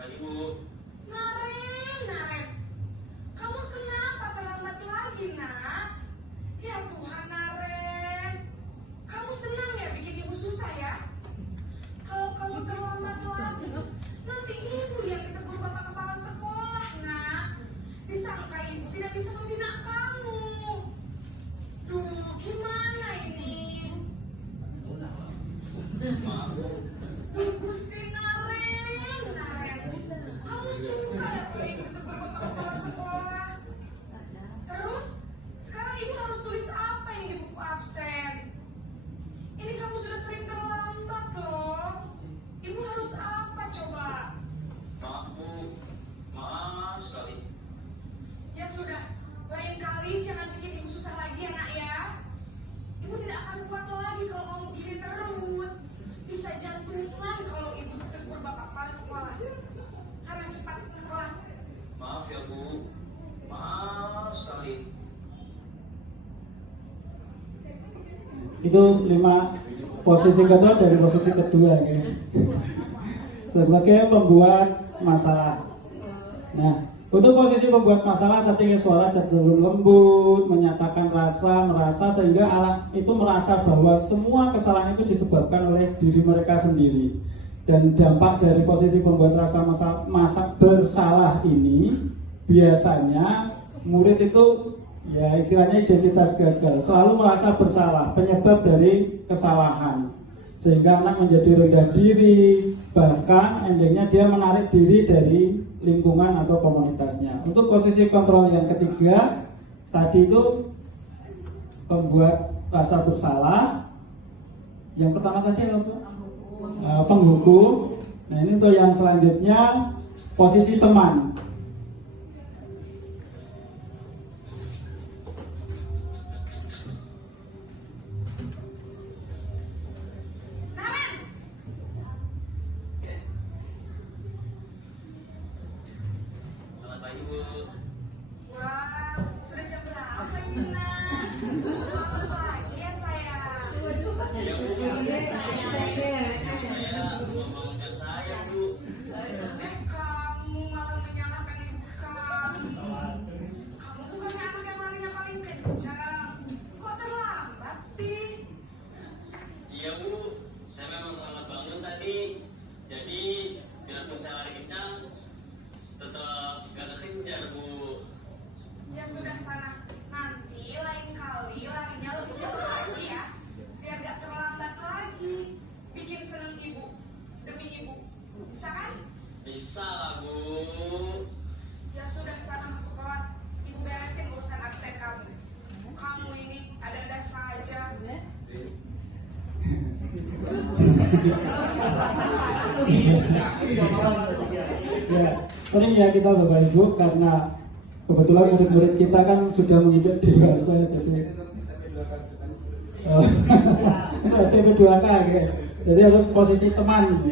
pagi Bu. Naren, kamu kenapa terlambat lagi, nak? Ya Tuhan, Naren, kamu senang ya bikin ibu susah ya? Kalau kamu terlambat lagi, nanti ibu yang ditegur bapak kepala sekolah, nak. Disangka ibu tidak bisa membina kamu. Duh, gimana ini? Maaf Bu. Duh, Gusti Naren, kamu suka ya kalau ibu ditegur bapak kepala sekolah? Terus, sekarang ibu harus tulis apa ini di buku absen? Ini kamu sudah sering terlambat loh. Ibu harus apa coba? Maaf Bu. Maaf sekali. Ya sudah, lain kali jangan bikin ibu susah lagi ya, nak ya. Ibu tidak akan kuat lagi kalau kamu begini terus. Bisa jantungan kalau ibu ditegur bapak kepala sekolah. Sana cepat ke kelas. Maaf ya Bu. Maaf sekali. Itu 5 posisi kontrol dari posisi kedua ya. Sebagai pembuat masalah. Nah, untuk posisi pembuat masalah tadi suara cenderung lembut, menyatakan rasa, merasa, sehingga anak itu merasa bahwa semua kesalahan itu disebabkan oleh diri mereka sendiri. Dan dampak dari posisi pembuat rasa masa bersalah ini biasanya murid itu ya istilahnya identitas gagal, selalu merasa bersalah, penyebab dari kesalahan, sehingga anak menjadi rendah diri, bahkan endingnya dia menarik diri dari lingkungan atau komunitasnya. Untuk posisi kontrol yang ketiga tadi itu pembuat rasa bersalah. Yang pertama tadi apa? Penghukum. Nah, ini untuk yang selanjutnya posisi teman. Selamat pagi Bu. Wah, sudah jam berapa ini, nak? Selamat pagi ya, sayang. Iya Bu. Saya membangunkan saya Bu. Kamu malah menyalahkan ibu kamu. Kamu bukannya anak yang larinya paling kencang. Kok terlambat sih? Iya Bu. Saya memang terlambat bangun tadi. Jadi biarpun saya lari kencang, tetap gak kekejar Bu. Ya sudah sana. Nanti lain kali larinya lebih kencang lagi ya. Biar gak terlambat lagi. Bikin seneng ibu. Demi ibu. Bisa kan? Bisa lah Bu. Ya sudah sana masuk kelas. Ibu beresin urusan absen kamu. Kamu ini ada saja. Ya, sering ya kita Bapak Ibu karena kebetulan murid-murid kita kan sudah menginjak dewasa, jadi STP 2K gitu. Jadi harus posisi teman.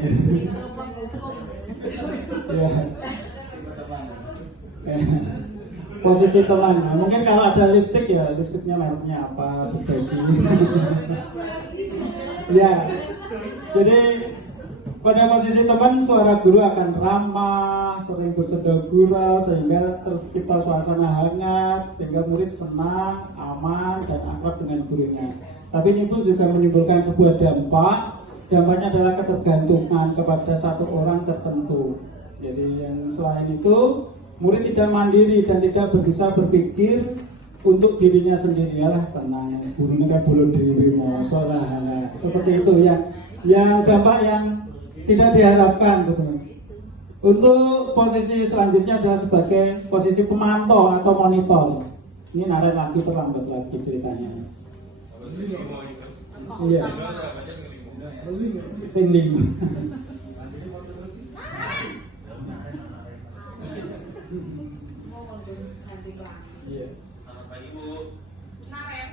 Ya. Posisi teman. Nah, mungkin kalau ada lipstick ya lipstiknya mereknya apa berbagi. Ya. Jadi pada posisi teman suara guru akan ramah, sering bersenda gurau sehingga tercipta suasana hangat sehingga murid senang, aman dan akrab dengan gurunya. Tapi ini pun juga menimbulkan sebuah dampak. Dampaknya adalah ketergantungan kepada satu orang tertentu. Jadi yang selain itu murid tidak mandiri dan tidak bisa berpikir untuk dirinya sendiri. Yalah tenang, gurunya kan belum diri mosok lah. Seperti itu ya. Yang dampak yang tidak diharapkan sebenarnya. Untuk posisi selanjutnya adalah sebagai posisi pemantau atau monitor. Ini Naren lagi terlambat lagi ceritanya. Iya. Pending. Iya. Selamat pagi Bu. Naren,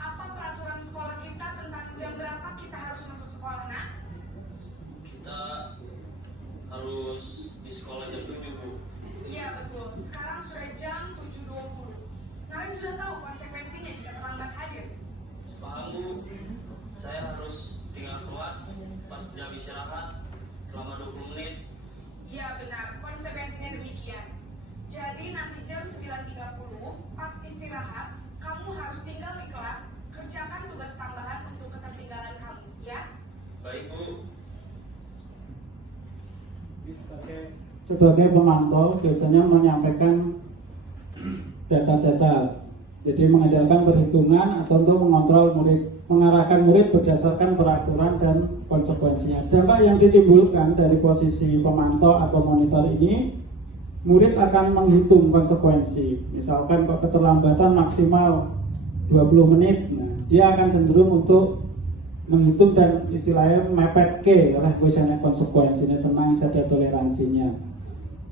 apa peraturan sekolah kita tentang jam berapa kita harus masuk sekolah, nak? Kita harus di sekolah jam 7 Bu. Iya betul, sekarang sudah jam 7.20. Naren sudah tahu konsekuensinya jika terlambat hadir. Paham Bu. Saya harus tinggal kelas pas jam istirahat selama 20 menit. Ya benar, konsekuensinya demikian. Jadi nanti jam 9.30 pas istirahat, kamu harus tinggal di kelas, kerjakan tugas tambahan untuk ketertinggalan kamu, ya? Baik, Bu. Sebagai pemantau biasanya menyampaikan data-data, jadi mengandalkan perhitungan atau untuk mengontrol murid, mengarahkan murid berdasarkan peraturan dan konsekuensinya. Dampak yang ditimbulkan dari posisi pemantau atau monitor ini, murid akan menghitung konsekuensi. Misalkan kok keterlambatan maksimal 20 menit, nah, dia akan cenderung untuk menghitung dan istilahnya mepet ke oleh misalnya konsekuensinya, tenang saja toleransinya,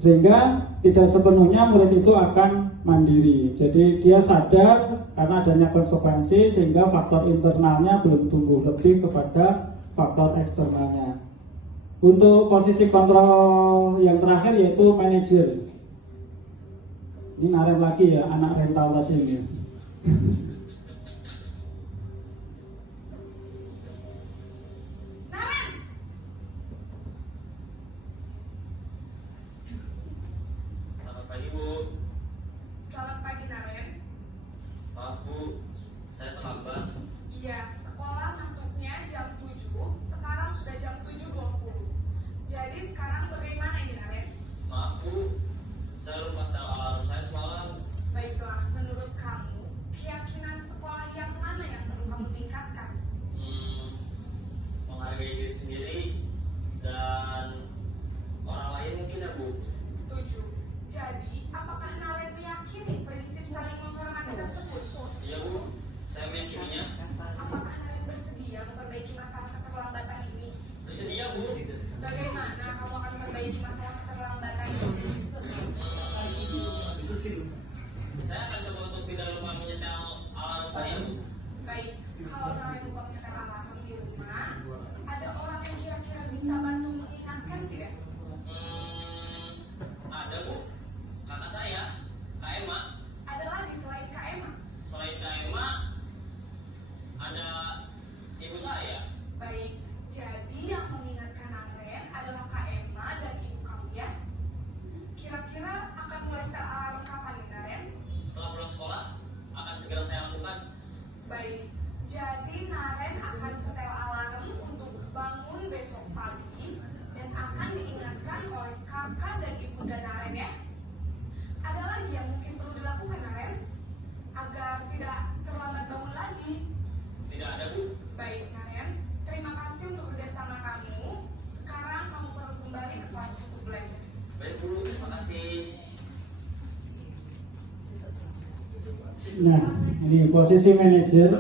sehingga tidak sepenuhnya murid itu akan mandiri. Jadi dia sadar karena adanya konsekuensi sehingga faktor internalnya belum tumbuh, lebih kepada faktor eksternalnya. Untuk posisi kontrol yang terakhir yaitu manajer. Ini Naren lagi ya, anak rental tadi ini. Selamat pagi, Bu. Selamat pagi, Naren. Maaf, Bu. Saya terlambat. Iya, sekolah masuknya jam 7, sekarang sudah jam 7.20. Jadi sekarang bagaimana ini, Naren? Maaf, Bu. Saya lupa setel alarm saya semalam. Baiklah, menurut kamu, keyakinan sekolah yang mana yang perlu kamu tingkatkan? Menghargai diri sendiri dan orang lain mungkin ya, Bu. Setuju. Jadi, apakah Naren meyakini prinsip saling menghormati tersebut? Iya, Bu. Saya meyakininya. Apakah Naren bersedia memperbaiki masalah keterlambatan ini? Bersedia, Bu. Bagaimana kamu akan memperbaiki masalah keterlambatan ini? Saya akan coba untuk tidak lupa menyetel alarm saya, Bu. Baik, kalau Naren lupa menyetel alarm di rumah, ada orang yang kira-kira bisa bantu mengingatkan tidak? Ada, Bu. Kakak saya, Kak Emma. Ada lagi selain Kak Emma? Selain Kak Emma, ada ibu saya. Baik, jadi yang mengingatkan Naren adalah Kak Emma dan ibu kamu ya? Kira-kira akan mulai setel alarm kapan nih, Naren? Setelah pulang sekolah, akan segera saya lakukan. Baik, jadi Naren akan setel alarm untuk bangun besok pagi dan akan diingatkan oleh kakak dan ibunda Naren ya. Ada lagi yang mungkin perlu dilakukan, Naren, agar tidak terlambat bangun lagi? Tidak ada, Bu. Baik, Naren, terima kasih untuk kerjasama kamu. Sekarang kamu perlu kembali ke kelas untuk belajar. Baik, Bu. Terima kasih. Nah, ini posisi manajer.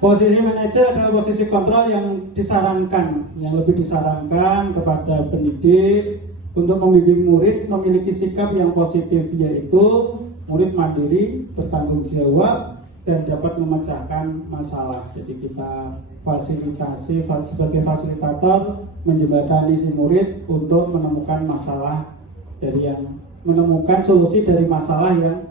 Posisi manajer adalah posisi kontrol yang disarankan, yang lebih disarankan kepada pendidik untuk membimbing murid memiliki sikap yang positif, yaitu murid mandiri, bertanggung jawab, dan dapat memecahkan masalah. Jadi kita fasilitasi sebagai fasilitator, menjembatani si murid untuk menemukan masalah dari yang menemukan solusi dari masalah yang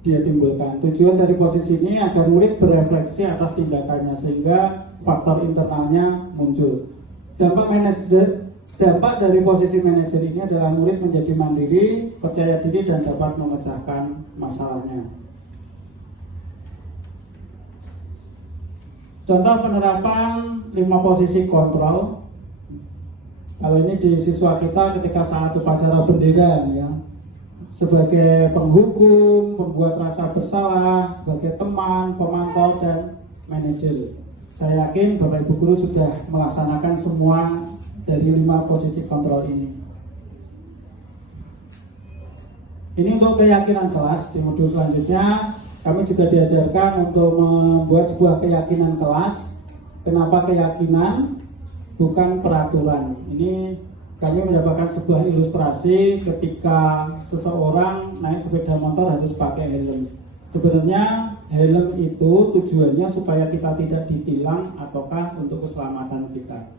dia timbulkan. Tujuan dari posisi ini agar murid berefleksi atas tindakannya sehingga faktor internalnya muncul. Dampak dari posisi manajer ini adalah murid menjadi mandiri, percaya diri, dan dapat memecahkan masalahnya. Contoh penerapan 5 posisi kontrol. Kalau ini di siswa kita ketika saat upacara bendera ya. Sebagai penghukum, pembuat rasa bersalah, sebagai teman, pemantau, dan manajer. Saya yakin Bapak Ibu Guru sudah melaksanakan semua dari 5 posisi kontrol ini. Ini untuk keyakinan kelas. Di modul selanjutnya kami juga diajarkan untuk membuat sebuah keyakinan kelas. Kenapa keyakinan? Bukan peraturan. Ini kami mendapatkan sebuah ilustrasi ketika seseorang naik sepeda motor harus pakai helm. Sebenarnya helm itu tujuannya supaya kita tidak ditilang ataukah untuk keselamatan kita.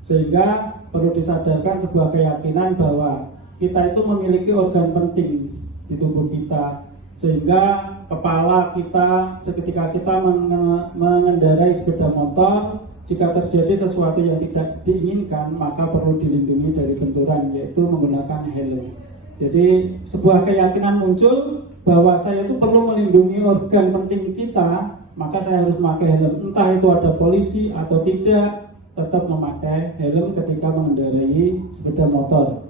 Sehingga perlu disadarkan sebuah keyakinan bahwa kita itu memiliki organ penting di tubuh kita. Sehingga kepala kita ketika kita mengendarai sepeda motor jika terjadi sesuatu yang tidak diinginkan, maka perlu dilindungi dari benturan, yaitu menggunakan helm. Jadi sebuah keyakinan muncul bahwa saya itu perlu melindungi organ penting kita, maka saya harus memakai helm. Entah itu ada polisi atau tidak, tetap memakai helm ketika mengendarai sepeda motor.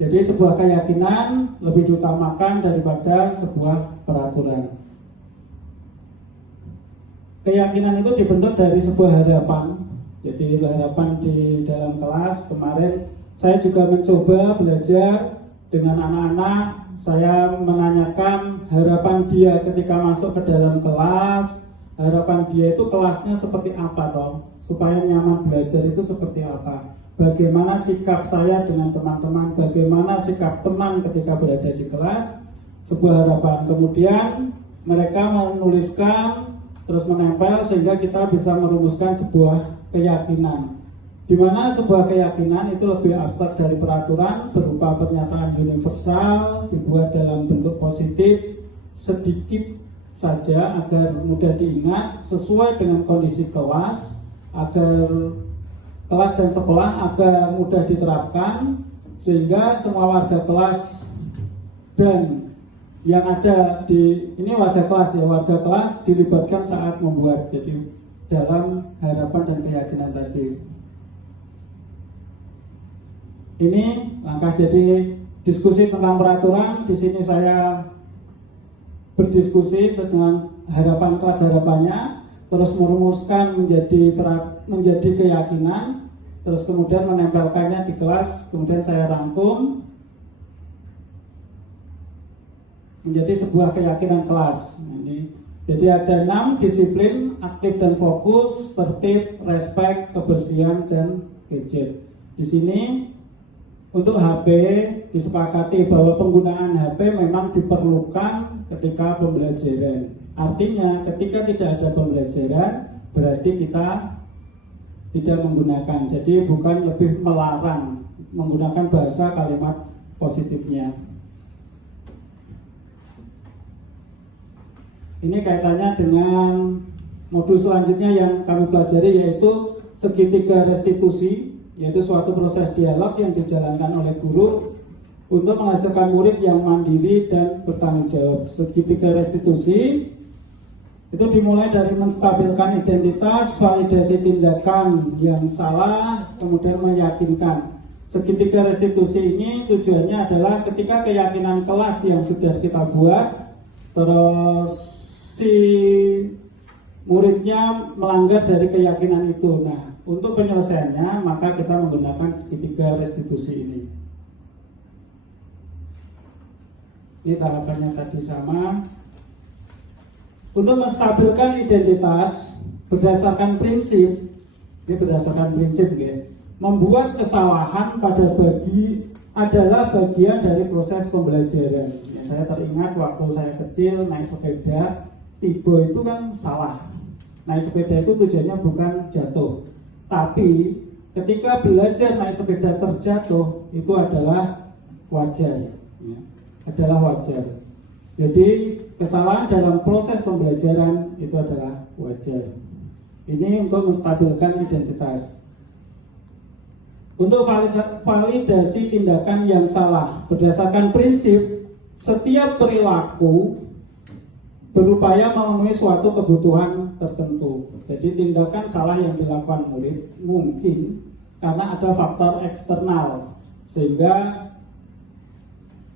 Jadi sebuah keyakinan lebih diutamakan daripada sebuah peraturan. Keyakinan itu dibentuk dari sebuah harapan. Jadi harapan di dalam kelas kemarin saya juga mencoba belajar dengan anak-anak. Saya menanyakan harapan dia ketika masuk ke dalam kelas. Harapan dia itu kelasnya seperti apa toh? Supaya nyaman belajar itu seperti apa? Bagaimana sikap saya dengan teman-teman? Bagaimana sikap teman ketika berada di kelas? Sebuah harapan. Kemudian mereka menuliskan terus menempel sehingga kita bisa merumuskan sebuah keyakinan, di mana sebuah keyakinan itu lebih abstrak dari peraturan, berupa pernyataan universal, dibuat dalam bentuk positif, sedikit saja agar mudah diingat, sesuai dengan kondisi kelas, agar kelas dan sekolah agar mudah diterapkan, sehingga semua warga kelas dan yang ada di ini warga kelas dilibatkan saat membuat, jadi dalam harapan dan keyakinan tadi. Ini langkah jadi diskusi tentang peraturan. Di sini saya berdiskusi dengan harapan kelas harapannya, terus merumuskan menjadi keyakinan, terus kemudian menempelkannya di kelas, kemudian saya rangkum menjadi sebuah keyakinan kelas. Jadi ada 6 disiplin: aktif dan fokus, tertib, respek, kebersihan, dan gadget. Di sini untuk HP disepakati bahwa penggunaan HP memang diperlukan ketika pembelajaran. Artinya ketika tidak ada pembelajaran berarti kita tidak menggunakan. Jadi bukan lebih melarang, menggunakan bahasa kalimat positifnya. Ini kaitannya dengan modul selanjutnya yang kami pelajari, yaitu segitiga restitusi, yaitu suatu proses dialog yang dijalankan oleh guru untuk menghasilkan murid yang mandiri dan bertanggung jawab. Segitiga restitusi itu dimulai dari menstabilkan identitas, validasi tindakan yang salah, kemudian meyakinkan. Segitiga restitusi ini tujuannya adalah ketika keyakinan kelas yang sudah kita buat, terus si muridnya melanggar dari keyakinan itu. Nah, untuk penyelesaiannya maka kita menggunakan segitiga restitusi ini. Ini tahapannya tadi sama. Untuk menstabilkan identitas berdasarkan prinsip, ini berdasarkan prinsip ya, membuat kesalahan adalah bagian dari proses pembelajaran. Ya, saya teringat waktu saya kecil naik sepeda, tiba itu kan salah. Naik sepeda itu tujuannya bukan jatuh, tapi ketika belajar naik sepeda terjatuh itu adalah wajar, ya, adalah wajar. Jadi kesalahan dalam proses pembelajaran itu adalah wajar. Ini untuk menstabilkan identitas. Untuk validasi tindakan yang salah berdasarkan prinsip, setiap perilaku berupaya memenuhi suatu kebutuhan tertentu. Jadi tindakan salah yang dilakukan murid mungkin karena ada faktor eksternal, sehingga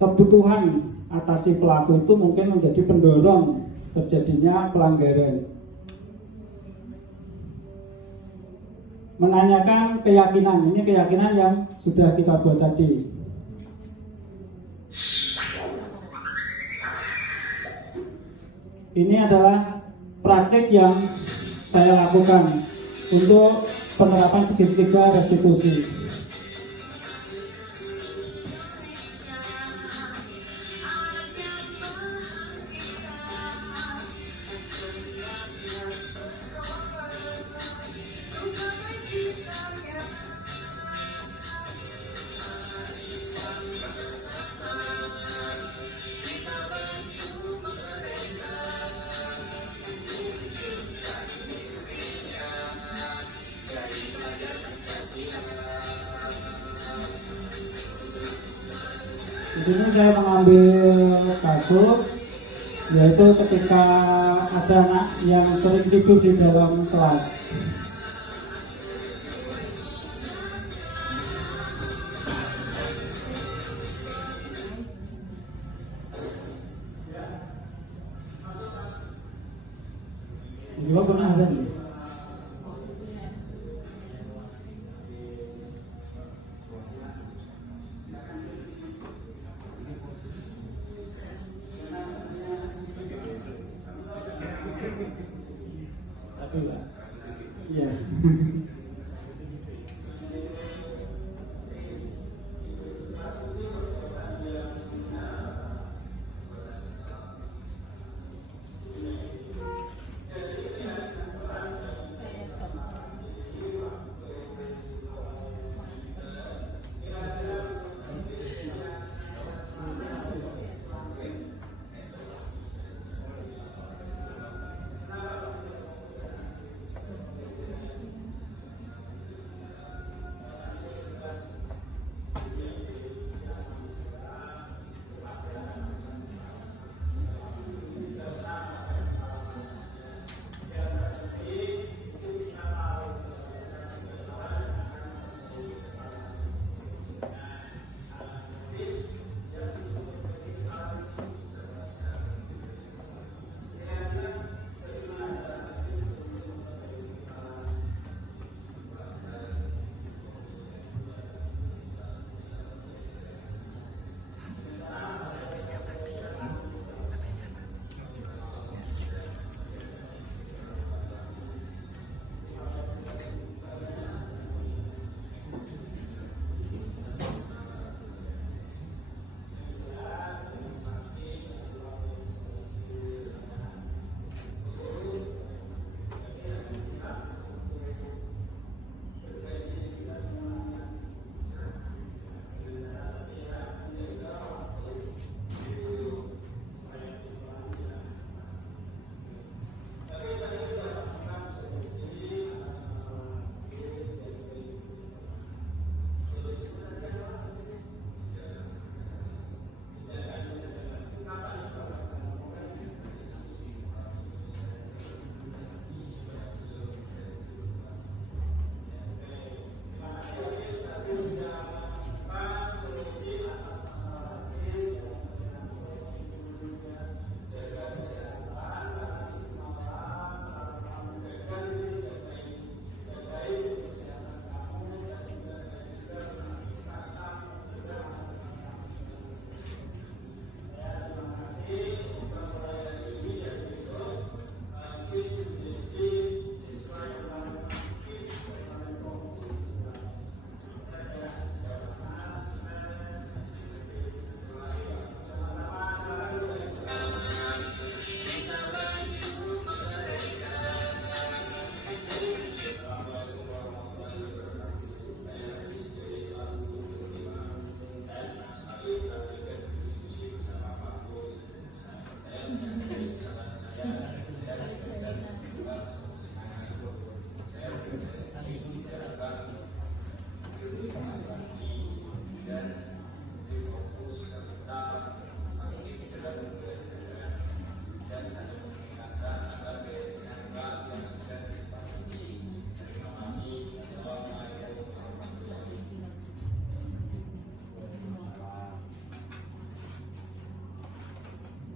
kebutuhan atas si pelaku itu mungkin menjadi pendorong terjadinya pelanggaran. Menanyakan keyakinan, ini keyakinan yang sudah kita buat tadi. Ini adalah praktik yang saya lakukan untuk penerapan segitiga restitusi. sini saya mengambil kasus yaitu ketika ada anak yang sering tidur di dalam kelas. Juga pernah azan ya? Tapi lah, iya.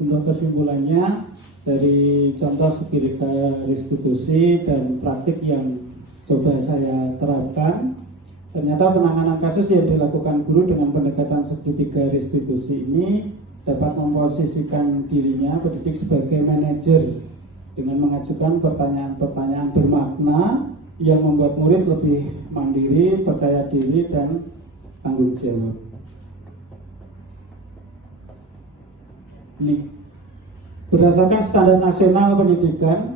Untuk kesimpulannya, dari contoh spiritual restitusi dan praktik yang coba saya terapkan, ternyata penanganan kasus yang dilakukan guru dengan pendekatan segitiga restitusi ini dapat memposisikan dirinya pendidik sebagai manajer dengan mengajukan pertanyaan-pertanyaan bermakna yang membuat murid lebih mandiri, percaya diri, dan tanggung jawab. Ini berdasarkan standar nasional pendidikan,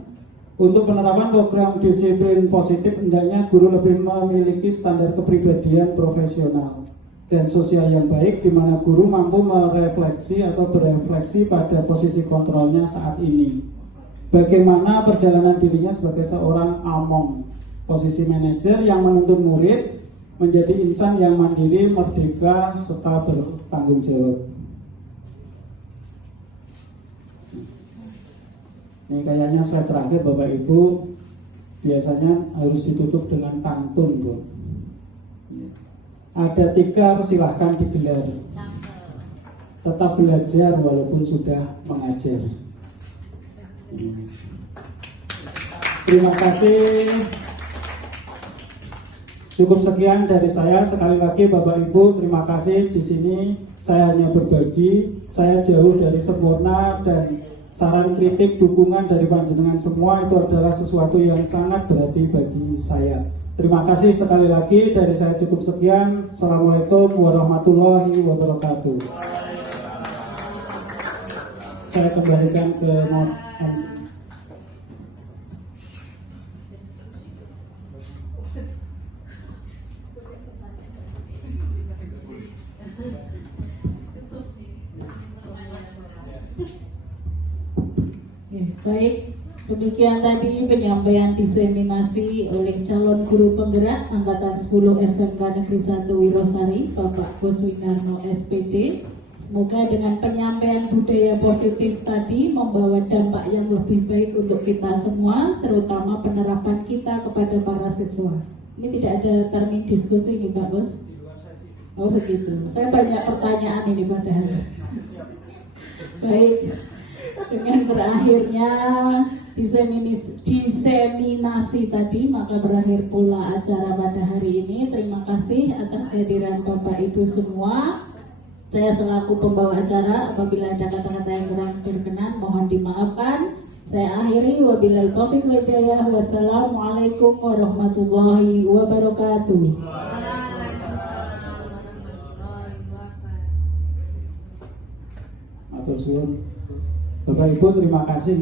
untuk penerapan program disiplin positif hendaknya guru lebih memiliki standar kepribadian profesional dan sosial yang baik, di mana guru mampu merefleksi atau berefleksi pada posisi kontrolnya saat ini. Bagaimana perjalanan dirinya sebagai seorang among, posisi manajer yang menuntun murid menjadi insan yang mandiri, merdeka, serta bertanggung jawab. Ini kayaknya slide terakhir Bapak Ibu, biasanya harus ditutup dengan pantun, Bu. Ada tikar, silahkan digelar. Tetap belajar walaupun sudah mengajar. Terima kasih. Cukup sekian dari saya. Sekali lagi Bapak Ibu, terima kasih. Di sini saya hanya berbagi. Saya jauh dari sempurna, dan saran, kritik, dukungan dari panjenengan semua itu adalah sesuatu yang sangat berarti bagi saya. Terima kasih sekali lagi. Dari saya cukup sekian. Assalamualaikum warahmatullahi wabarakatuh. Saya kembalikan ke MC. Baik, demikian tadi penyampaian diseminasi oleh calon guru penggerak Angkatan 10 SMK Negeri 1 Wirosari, Bapak Kuswindarno SPD. Semoga dengan penyampaian budaya positif tadi membawa dampak yang lebih baik untuk kita semua, terutama penerapan kita kepada para siswa. Ini tidak ada termin diskusi nih Pak Bos? Oh begitu, saya banyak pertanyaan ini padahal. Baik. Dengan berakhirnya diseminasi tadi, maka berakhir pula acara pada hari ini. Terima kasih atas kehadiran Bapak Ibu semua. Saya selaku pembawa acara, apabila ada kata-kata yang kurang berkenan, mohon dimaafkan. Saya akhiri, wabillahi taufiq wal hidayah. Wassalamualaikum warahmatullahi wabarakatuh. Atur suwun. Bapak Ibu, terima kasih.